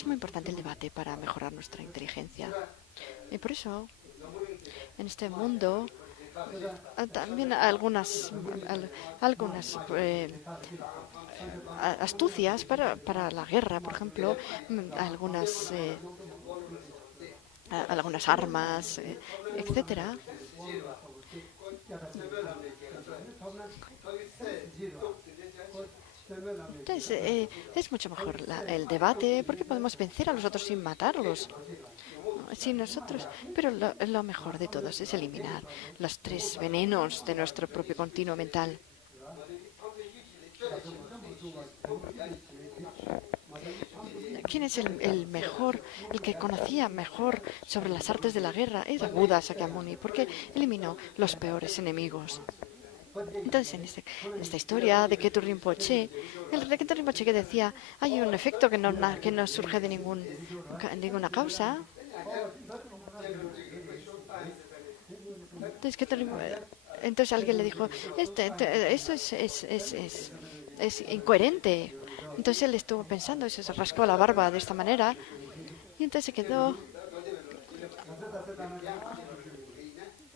muy importante el debate para mejorar nuestra inteligencia. Y por eso, en este mundo, también algunas astucias para la guerra, por ejemplo, algunas armas, etcétera. Entonces, es mucho mejor el debate porque podemos vencer a los otros sin matarlos. Pero lo mejor de todos es eliminar los 3 venenos de nuestro propio continuo mental. ¿Quién es el mejor, el que conocía mejor sobre las artes de la guerra? Era Buda Sakyamuni, porque eliminó los peores enemigos. Entonces, en esta historia de Ketu Rinpoche, el de Ketu Rinpoche que decía, hay un efecto que no surge de ninguna causa. Entonces alguien le dijo, esto es incoherente. Entonces él estuvo pensando, se rascó la barba de esta manera y entonces se quedó.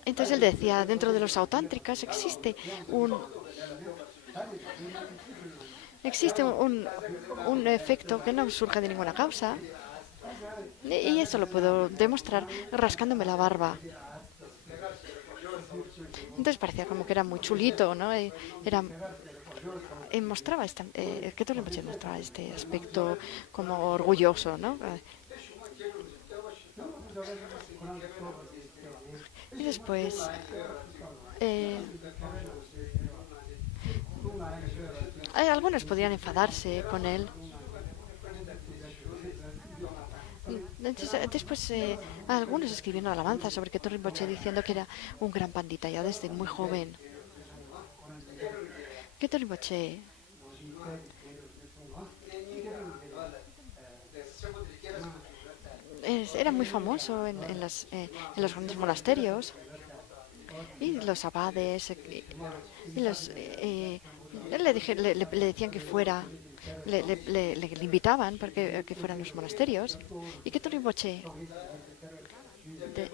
Entonces él decía, dentro de los autántricas existe un efecto que no surge de ninguna causa. Y eso lo puedo demostrar rascándome la barba. Entonces parecía como que era muy chulito, ¿no? Mostraba que todo Rinpoche mostraba este aspecto como orgulloso, ¿no? Y después algunos podrían enfadarse con él. Entonces, después algunos escribieron alabanzas sobre Keto Rinpoche diciendo que era un gran pandita ya desde muy joven. Keto Rinpoche era muy famoso en los grandes monasterios y los abades y le decían que fuera, le invitaban para que fueran los monasterios y que Rinpoche de-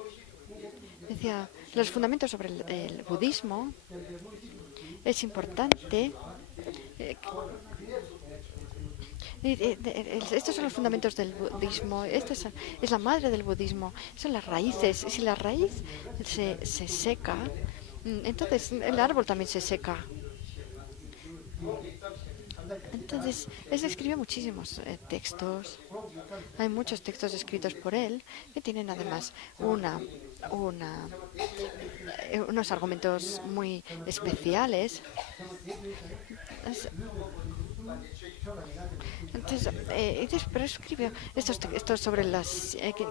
decía los fundamentos sobre el budismo es importante. eh, Estos son los fundamentos del budismo. Esta es la madre del budismo. Son las raíces. Y si la raíz se seca, entonces el árbol también se seca. Entonces, él escribió muchísimos textos. Hay muchos textos escritos por él que tienen además una, unos argumentos muy especiales. Entonces, pero escribió estos textos sobre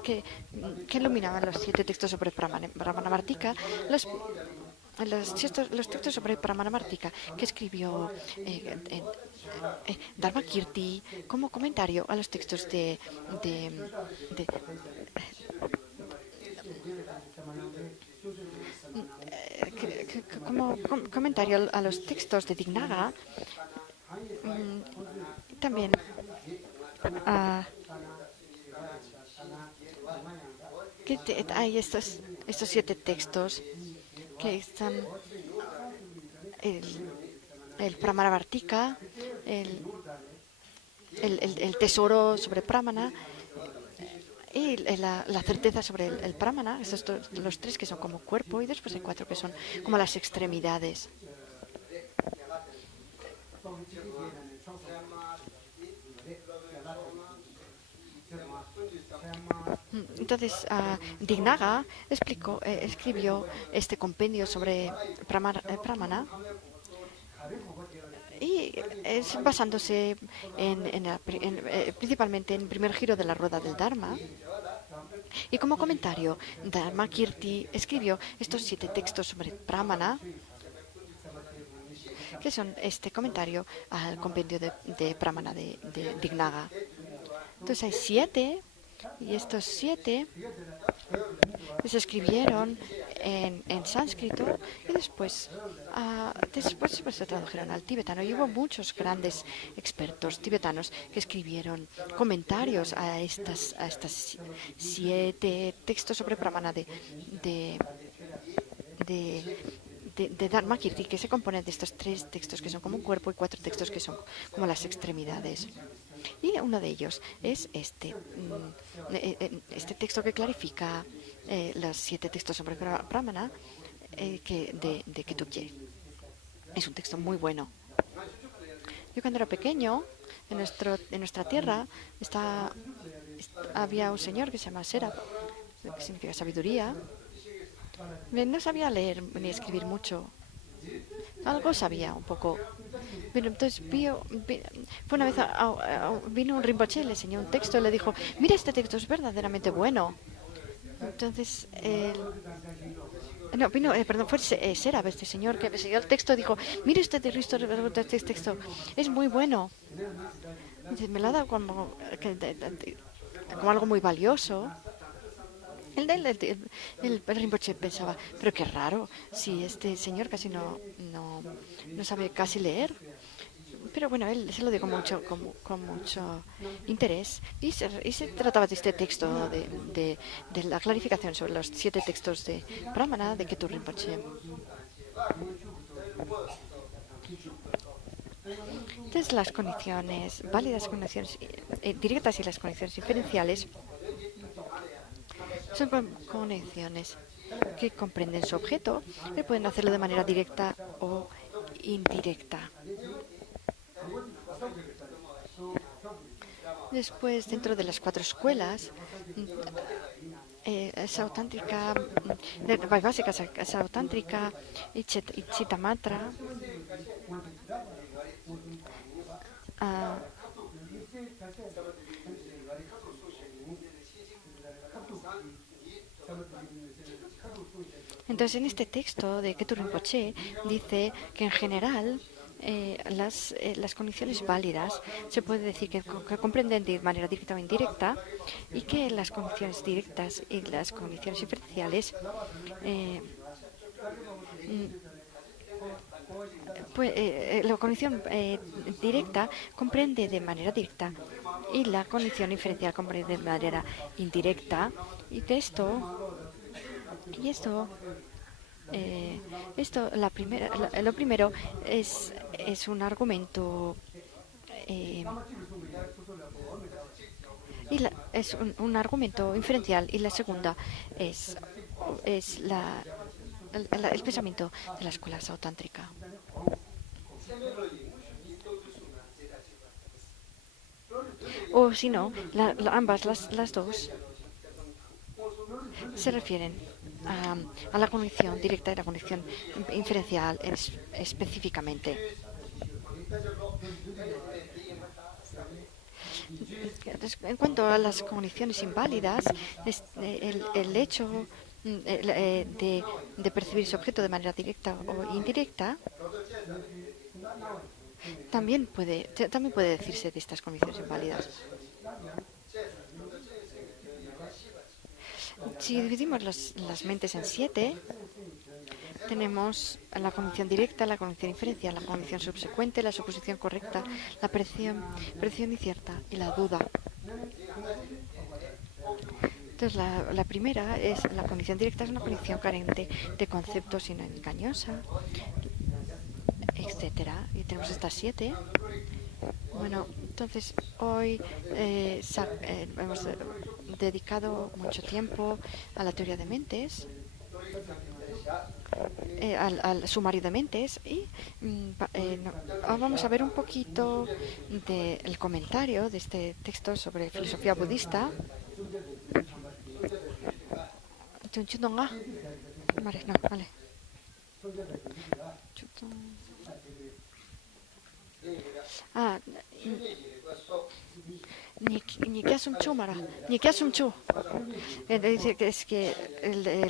que iluminaban los 7 textos sobre Pramanamartika, los textos sobre Pramanamartika que escribió Dharmakirti como comentario a los textos de como comentario a los textos de Dignaga. También ah, hay estos 7 textos que están el, el Pramanavartika, el tesoro sobre Pramana y la certeza sobre el Pramana. Estos los 3 que son como cuerpo y después hay 4 que son como las extremidades. Entonces, Dignaga escribió este compendio sobre Pramana y es basándose principalmente en el primer giro de la rueda del Dharma. Y como comentario, Dharmakirti escribió estos 7 textos sobre Pramana, que son este comentario al compendio de Pramana de Dignaga. Entonces hay 7, y estos 7 se escribieron en sánscrito y después se tradujeron al tibetano. Y hubo muchos grandes expertos tibetanos que escribieron comentarios a estas 7 textos sobre Pramana de Dharmakirti, que se componen de estos 3 textos que son como un cuerpo y 4 textos que son como las extremidades. Y uno de ellos es este texto que clarifica los 7 textos sobre Brahmana de Ketubje. Es un texto muy bueno. Yo cuando era pequeño, en nuestra tierra, había un señor que se llama Sera, que significa sabiduría. No sabía leer ni escribir mucho. Algo sabía un poco. Pero entonces fue una vez, vino un Rinpoche, le enseñó un texto y le dijo, mira, este texto es verdaderamente bueno. Entonces, no, vino, perdón, fue Sera, este señor que me enseñó el texto, dijo, mire este texto, es muy bueno. Entonces, me lo ha dado como algo muy valioso. El Rinpoche pensaba, pero qué raro, si este señor casi no sabe casi leer. Pero bueno, él se lo dio con mucho interés y se trataba de este texto de la clarificación sobre los 7 textos de Brahmana de Ketu Rinpoche. Entonces las condiciones válidas, condiciones directas y las condiciones inferenciales son condiciones que comprenden su objeto y pueden hacerlo de manera directa o indirecta. Después, dentro de las 4 escuelas, Sautántrica, básica, Sautántrica y Chitamatra, entonces en este texto de Ketu Rinpoche dice que en general las condiciones válidas se puede decir que comprenden de manera directa o indirecta, y que las condiciones directas y las condiciones inferenciales la condición directa comprende de manera directa y la condición inferencial comprende de manera indirecta, y de lo primero es un argumento es un argumento inferencial, y la segunda es el pensamiento de la escuela sautántrica. O si no, ambas, las dos, se refieren a la condición directa y la condición inferencial específicamente. En cuanto a las condiciones inválidas, el hecho de percibir ese objeto de manera directa o indirecta también puede decirse de estas condiciones inválidas. Si dividimos las mentes en 7, tenemos la condición directa, la condición inferencial, la condición subsecuente, la suposición correcta, la predicción incierta y la duda. Entonces, la primera es la condición directa, es una condición carente de conceptos, sino engañosa, etcétera. Y tenemos estas 7. Bueno, entonces hoy hemos dedicado mucho tiempo a la teoría de mentes, al sumario de mentes, y vamos a ver un poquito del comentario de este texto sobre filosofía budista. Vale. Ni que asumchu mara, ni que asumchu. Dice que es que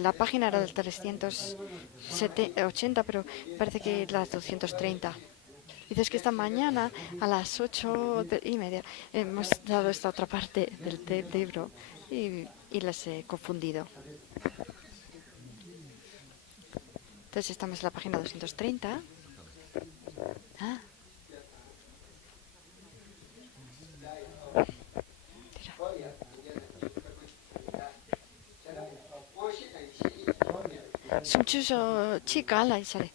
la página era del 380, pero parece que es la 230. Dices que esta mañana a las 8:30 hemos dado esta otra parte del libro y las he confundido. Entonces estamos en la página 230. Sumchuso chica la sale.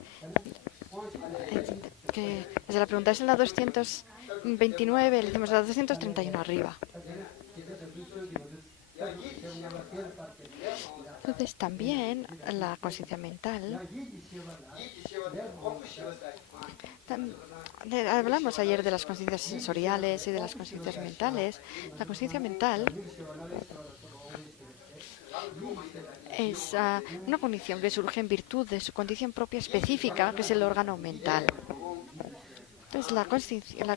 Que desde la pregunta es en la 229, le decimos la 231 arriba. Entonces también la conciencia mental. Hablamos ayer de las conciencias sensoriales y de las conciencias mentales. La conciencia mental es una condición que surge en virtud de su condición propia específica, que es el órgano mental. Entonces, la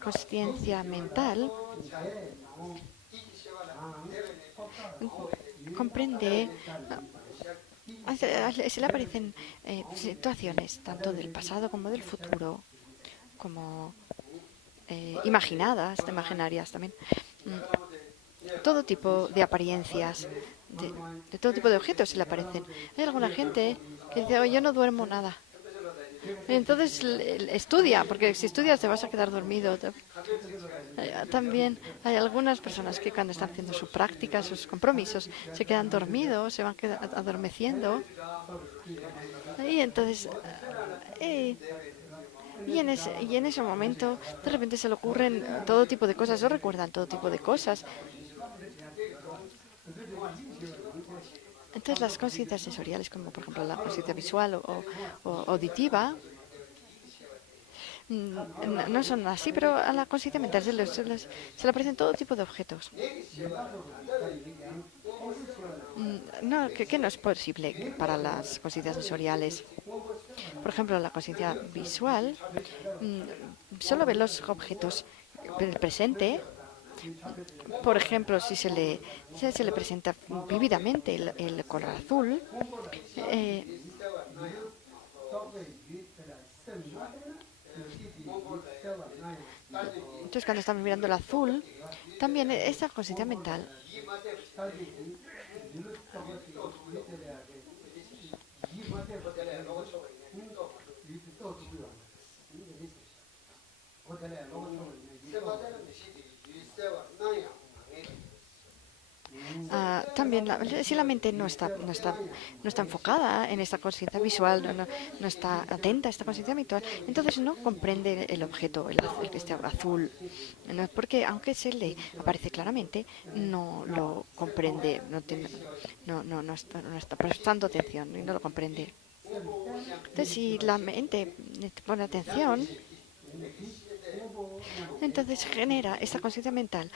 conciencia mental comprende, se le aparecen situaciones tanto del pasado como del futuro, como imaginadas, imaginarias también. Todo tipo de apariencias, de todo tipo de objetos se le aparecen. Hay alguna gente que dice, yo no duermo nada. Entonces estudia, porque si estudias te vas a quedar dormido. También hay algunas personas que cuando están haciendo su práctica, sus compromisos, se quedan dormidos, se van adormeciendo. Y entonces, y en ese momento, de repente se le ocurren todo tipo de cosas, o recuerdan todo tipo de cosas. Entonces, las conciencias sensoriales, como por ejemplo la conciencia visual o auditiva, no son así, pero a la conciencia mental se le aparecen todo tipo de objetos. Que no es posible para las conciencias sensoriales. Por ejemplo, la conciencia visual solo ve los objetos en el presente. Por ejemplo, si se le presenta vívidamente el color azul, Entonces, cuando estamos mirando el azul, también esta conciencia mental. También, si la mente no está enfocada en esta conciencia visual, no está atenta a esta conciencia visual, entonces no comprende el objeto, el que esté azul. No, porque aunque se le aparece claramente, no lo comprende, no está prestando atención y no lo comprende. Entonces, si la mente pone atención, entonces genera esta conciencia mental,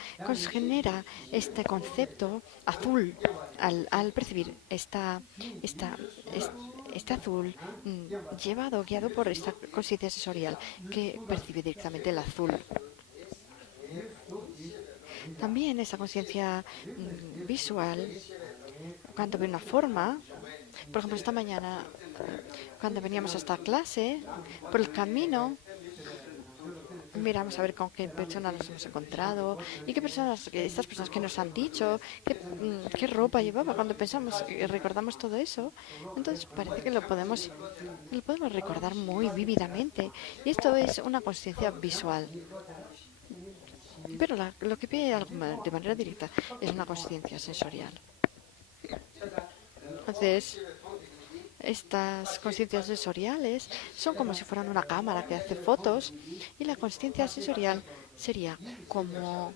genera este concepto azul al percibir este azul guiado por esta conciencia sensorial que percibe directamente el azul. También esta conciencia visual, cuando ve una forma, por ejemplo, esta mañana, cuando veníamos a esta clase, por el camino, miramos a ver con qué personas nos hemos encontrado y estas personas que nos han dicho, qué ropa llevaba cuando pensamos y recordamos todo eso. Entonces parece que lo podemos recordar muy vívidamente. Y esto es una conciencia visual. Pero lo que ve de manera directa es una conciencia sensorial. Entonces, estas conciencias sensoriales son como si fueran una cámara que hace fotos y la conciencia sensorial sería como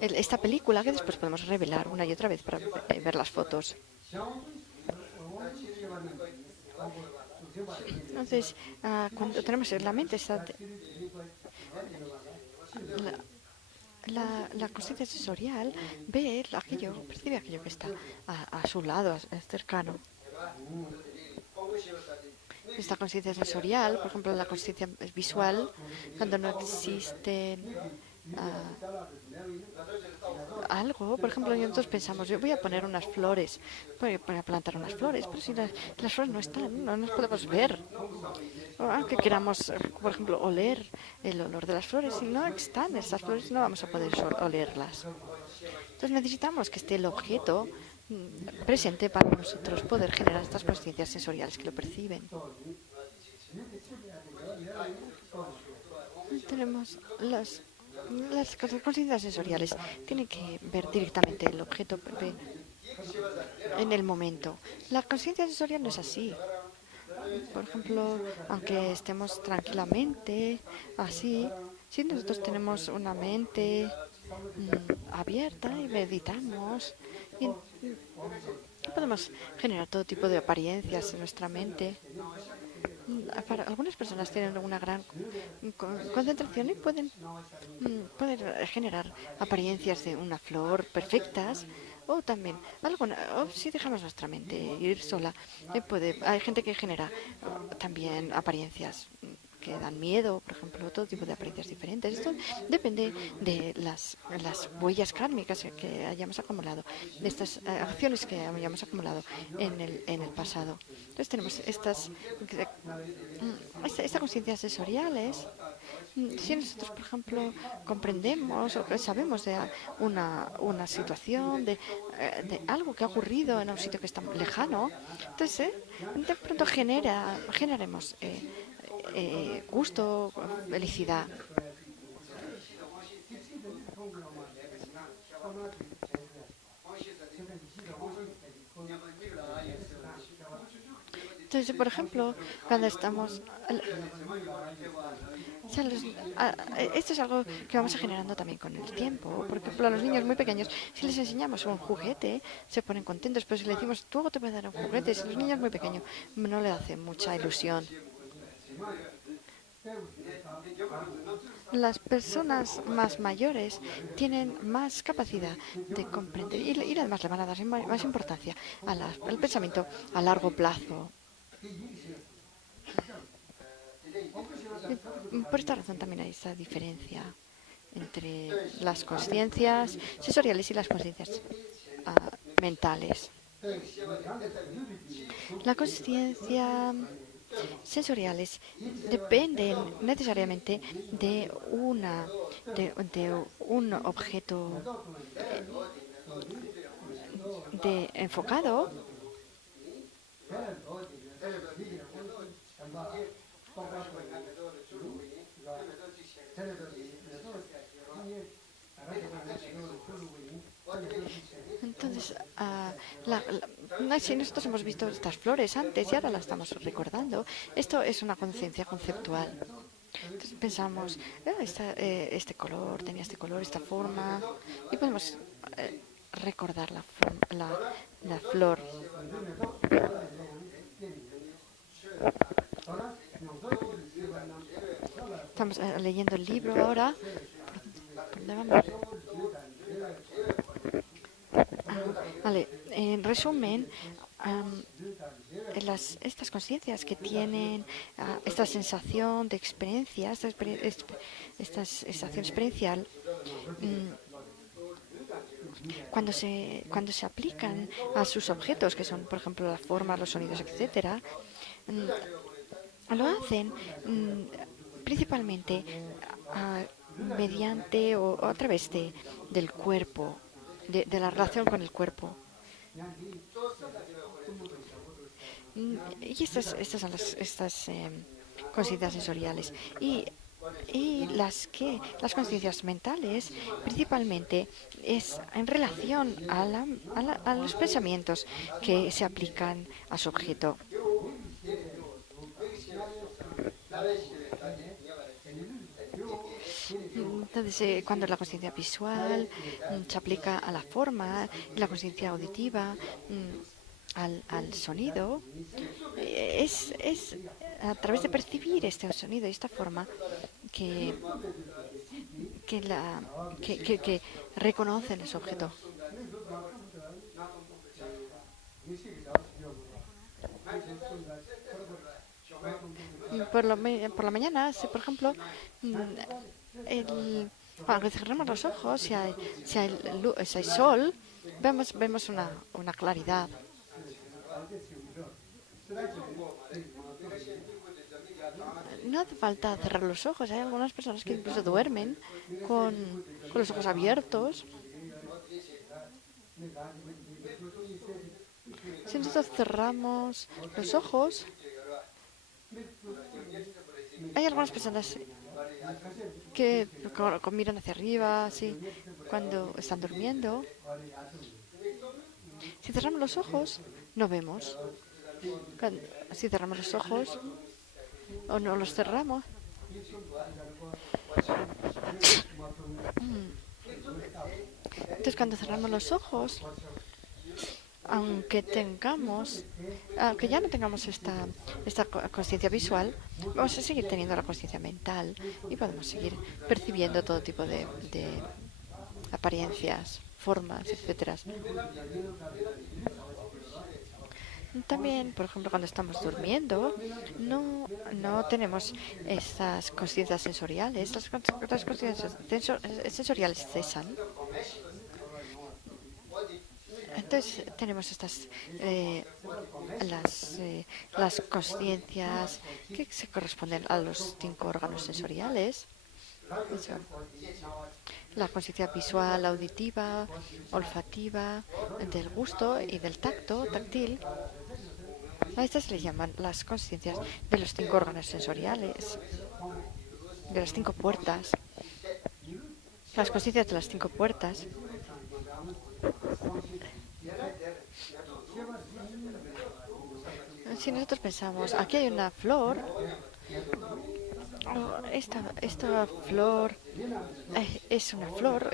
esta película que después podemos revelar una y otra vez para ver las fotos. Entonces, cuando tenemos en la mente la conciencia sensorial percibe aquello que está a su lado, cercano. Esta conciencia sensorial, por ejemplo, la conciencia visual, cuando no existe algo, por ejemplo, nosotros pensamos, yo voy a poner unas flores, voy a plantar unas flores, pero si las flores no están, no nos podemos ver. O aunque queramos, por ejemplo, oler el olor de las flores, si no están esas flores, no vamos a poder olerlas. Entonces necesitamos que esté el objeto presente para nosotros poder generar estas conciencias sensoriales que lo perciben. Tenemos las conciencias sensoriales. Tienen que ver directamente el objeto en el momento. La conciencia sensorial no es así. Por ejemplo, aunque estemos tranquilamente así, si nosotros tenemos una mente abierta y meditamos, y podemos generar todo tipo de apariencias en nuestra mente. Algunas personas tienen una gran concentración y pueden generar apariencias de una flor perfectas, o también o si dejamos nuestra mente ir sola, hay gente que genera también apariencias que dan miedo, por ejemplo, todo tipo de apariencias diferentes. Esto depende de las huellas kármicas que hayamos acumulado, de estas acciones que hayamos acumulado en el pasado. Entonces tenemos estas conciencias sensoriales. Si nosotros, por ejemplo, comprendemos o sabemos de una situación, de algo que ha ocurrido en un sitio que está lejano, entonces de pronto generaremos gusto, felicidad. Entonces, por ejemplo, cuando estamos... esto es algo que vamos generando también con el tiempo. Por ejemplo, a los niños muy pequeños, si les enseñamos un juguete, se ponen contentos, pero si le decimos, tú te voy a dar un juguete, si los niños muy pequeños no le hace mucha ilusión. Las personas más mayores tienen más capacidad de comprender y además le van a dar más importancia al pensamiento a largo plazo. Por esta razón también hay esa diferencia entre las conciencias sensoriales y las conciencias mentales. La conciencia sensoriales dependen necesariamente de un objeto enfocado. Entonces, no, si nosotros hemos visto estas flores antes y ahora las estamos recordando, esto es una conciencia conceptual. Entonces pensamos, este color tenía este color, esta forma, y podemos recordar la flor. Estamos leyendo el libro ahora. ¿Por dónde vamos? Vale, en resumen, estas conciencias que tienen esta sensación de experiencia, esta sensación experiencial, cuando se aplican a sus objetos, que son, por ejemplo, la forma, los sonidos, etcétera, lo hacen principalmente mediante o a través del cuerpo, de la relación con el cuerpo. Y estas son estas conciencias sensoriales. Y las conciencias mentales principalmente es en relación a los pensamientos que se aplican a su objeto. Entonces, cuando la conciencia visual se aplica a la forma, la conciencia auditiva al sonido, es a través de percibir este sonido y esta forma que reconocen ese objeto. Por la mañana, por ejemplo, cuando cerramos los ojos, si hay sol, vemos una claridad. No hace falta cerrar los ojos. Hay algunas personas que incluso duermen con los ojos abiertos. Si nosotros cerramos los ojos, hay algunas personas que miran hacia arriba, así, cuando están durmiendo. Si cerramos los ojos, no vemos. Si cerramos los ojos o no los cerramos, entonces cuando cerramos los ojos, aunque ya no tengamos esta conciencia visual, vamos a seguir teniendo la conciencia mental y podemos seguir percibiendo todo tipo de apariencias, formas, etcétera. También, por ejemplo, cuando estamos durmiendo, no tenemos estas conciencias sensoriales. Las conciencias sensoriales cesan. Entonces tenemos las conciencias que se corresponden a los 5 órganos sensoriales. La conciencia visual, auditiva, olfativa, del gusto y del tacto, táctil. A estas se les llaman las conciencias de los 5 órganos sensoriales, de las 5 puertas. Las conciencias de las 5 puertas. Si nosotros pensamos, aquí hay una flor, esta flor es una flor,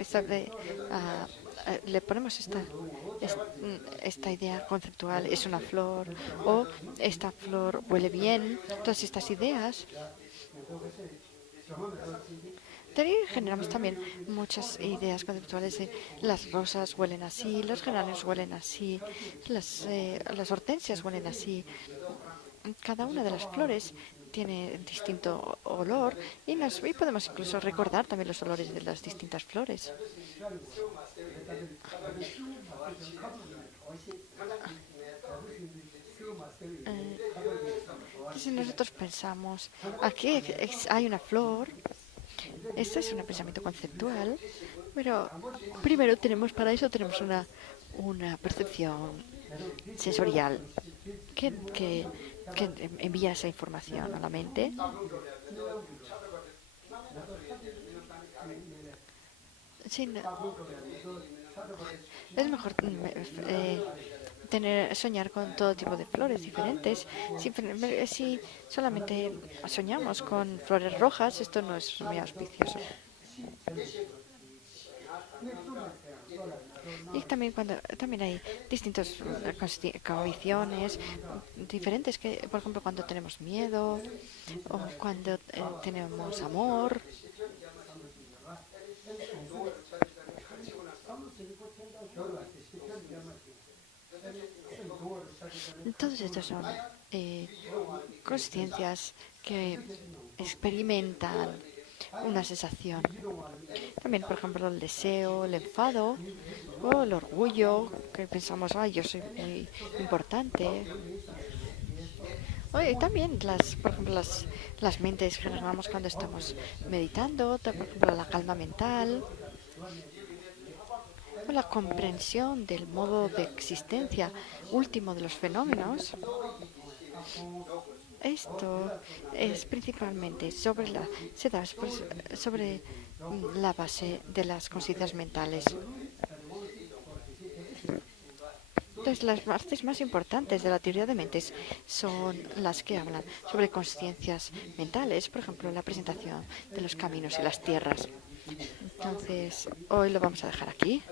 le ponemos esta idea conceptual, es una flor, o esta flor huele bien. Todas estas ideas. Generamos también muchas ideas conceptuales de las rosas huelen así, los geranios huelen así, las hortensias huelen así. Cada una de las flores tiene distinto olor y podemos incluso recordar también los olores de las distintas flores. Si nosotros pensamos, aquí hay una flor, esto es un pensamiento conceptual, pero primero para eso tenemos una percepción sensorial que envía esa información a la mente. Sí, es mejor soñar con todo tipo de flores diferentes. Si solamente soñamos con flores rojas, esto no es muy auspicioso. Y también hay distintas condiciones diferentes que, por ejemplo, cuando tenemos miedo o cuando tenemos amor. Todos estos son consciencias que experimentan una sensación. También, por ejemplo, el deseo, el enfado o el orgullo, que pensamos, yo soy muy importante. Y también, por ejemplo, las mentes que generamos cuando estamos meditando, por ejemplo, la calma mental o la comprensión del modo de existencia último de los fenómenos. Esto es principalmente sobre la base de las conciencias mentales. Entonces, las partes más importantes de la teoría de mentes son las que hablan sobre conciencias mentales, por ejemplo, la presentación de los caminos y las tierras. Entonces, hoy lo vamos a dejar aquí.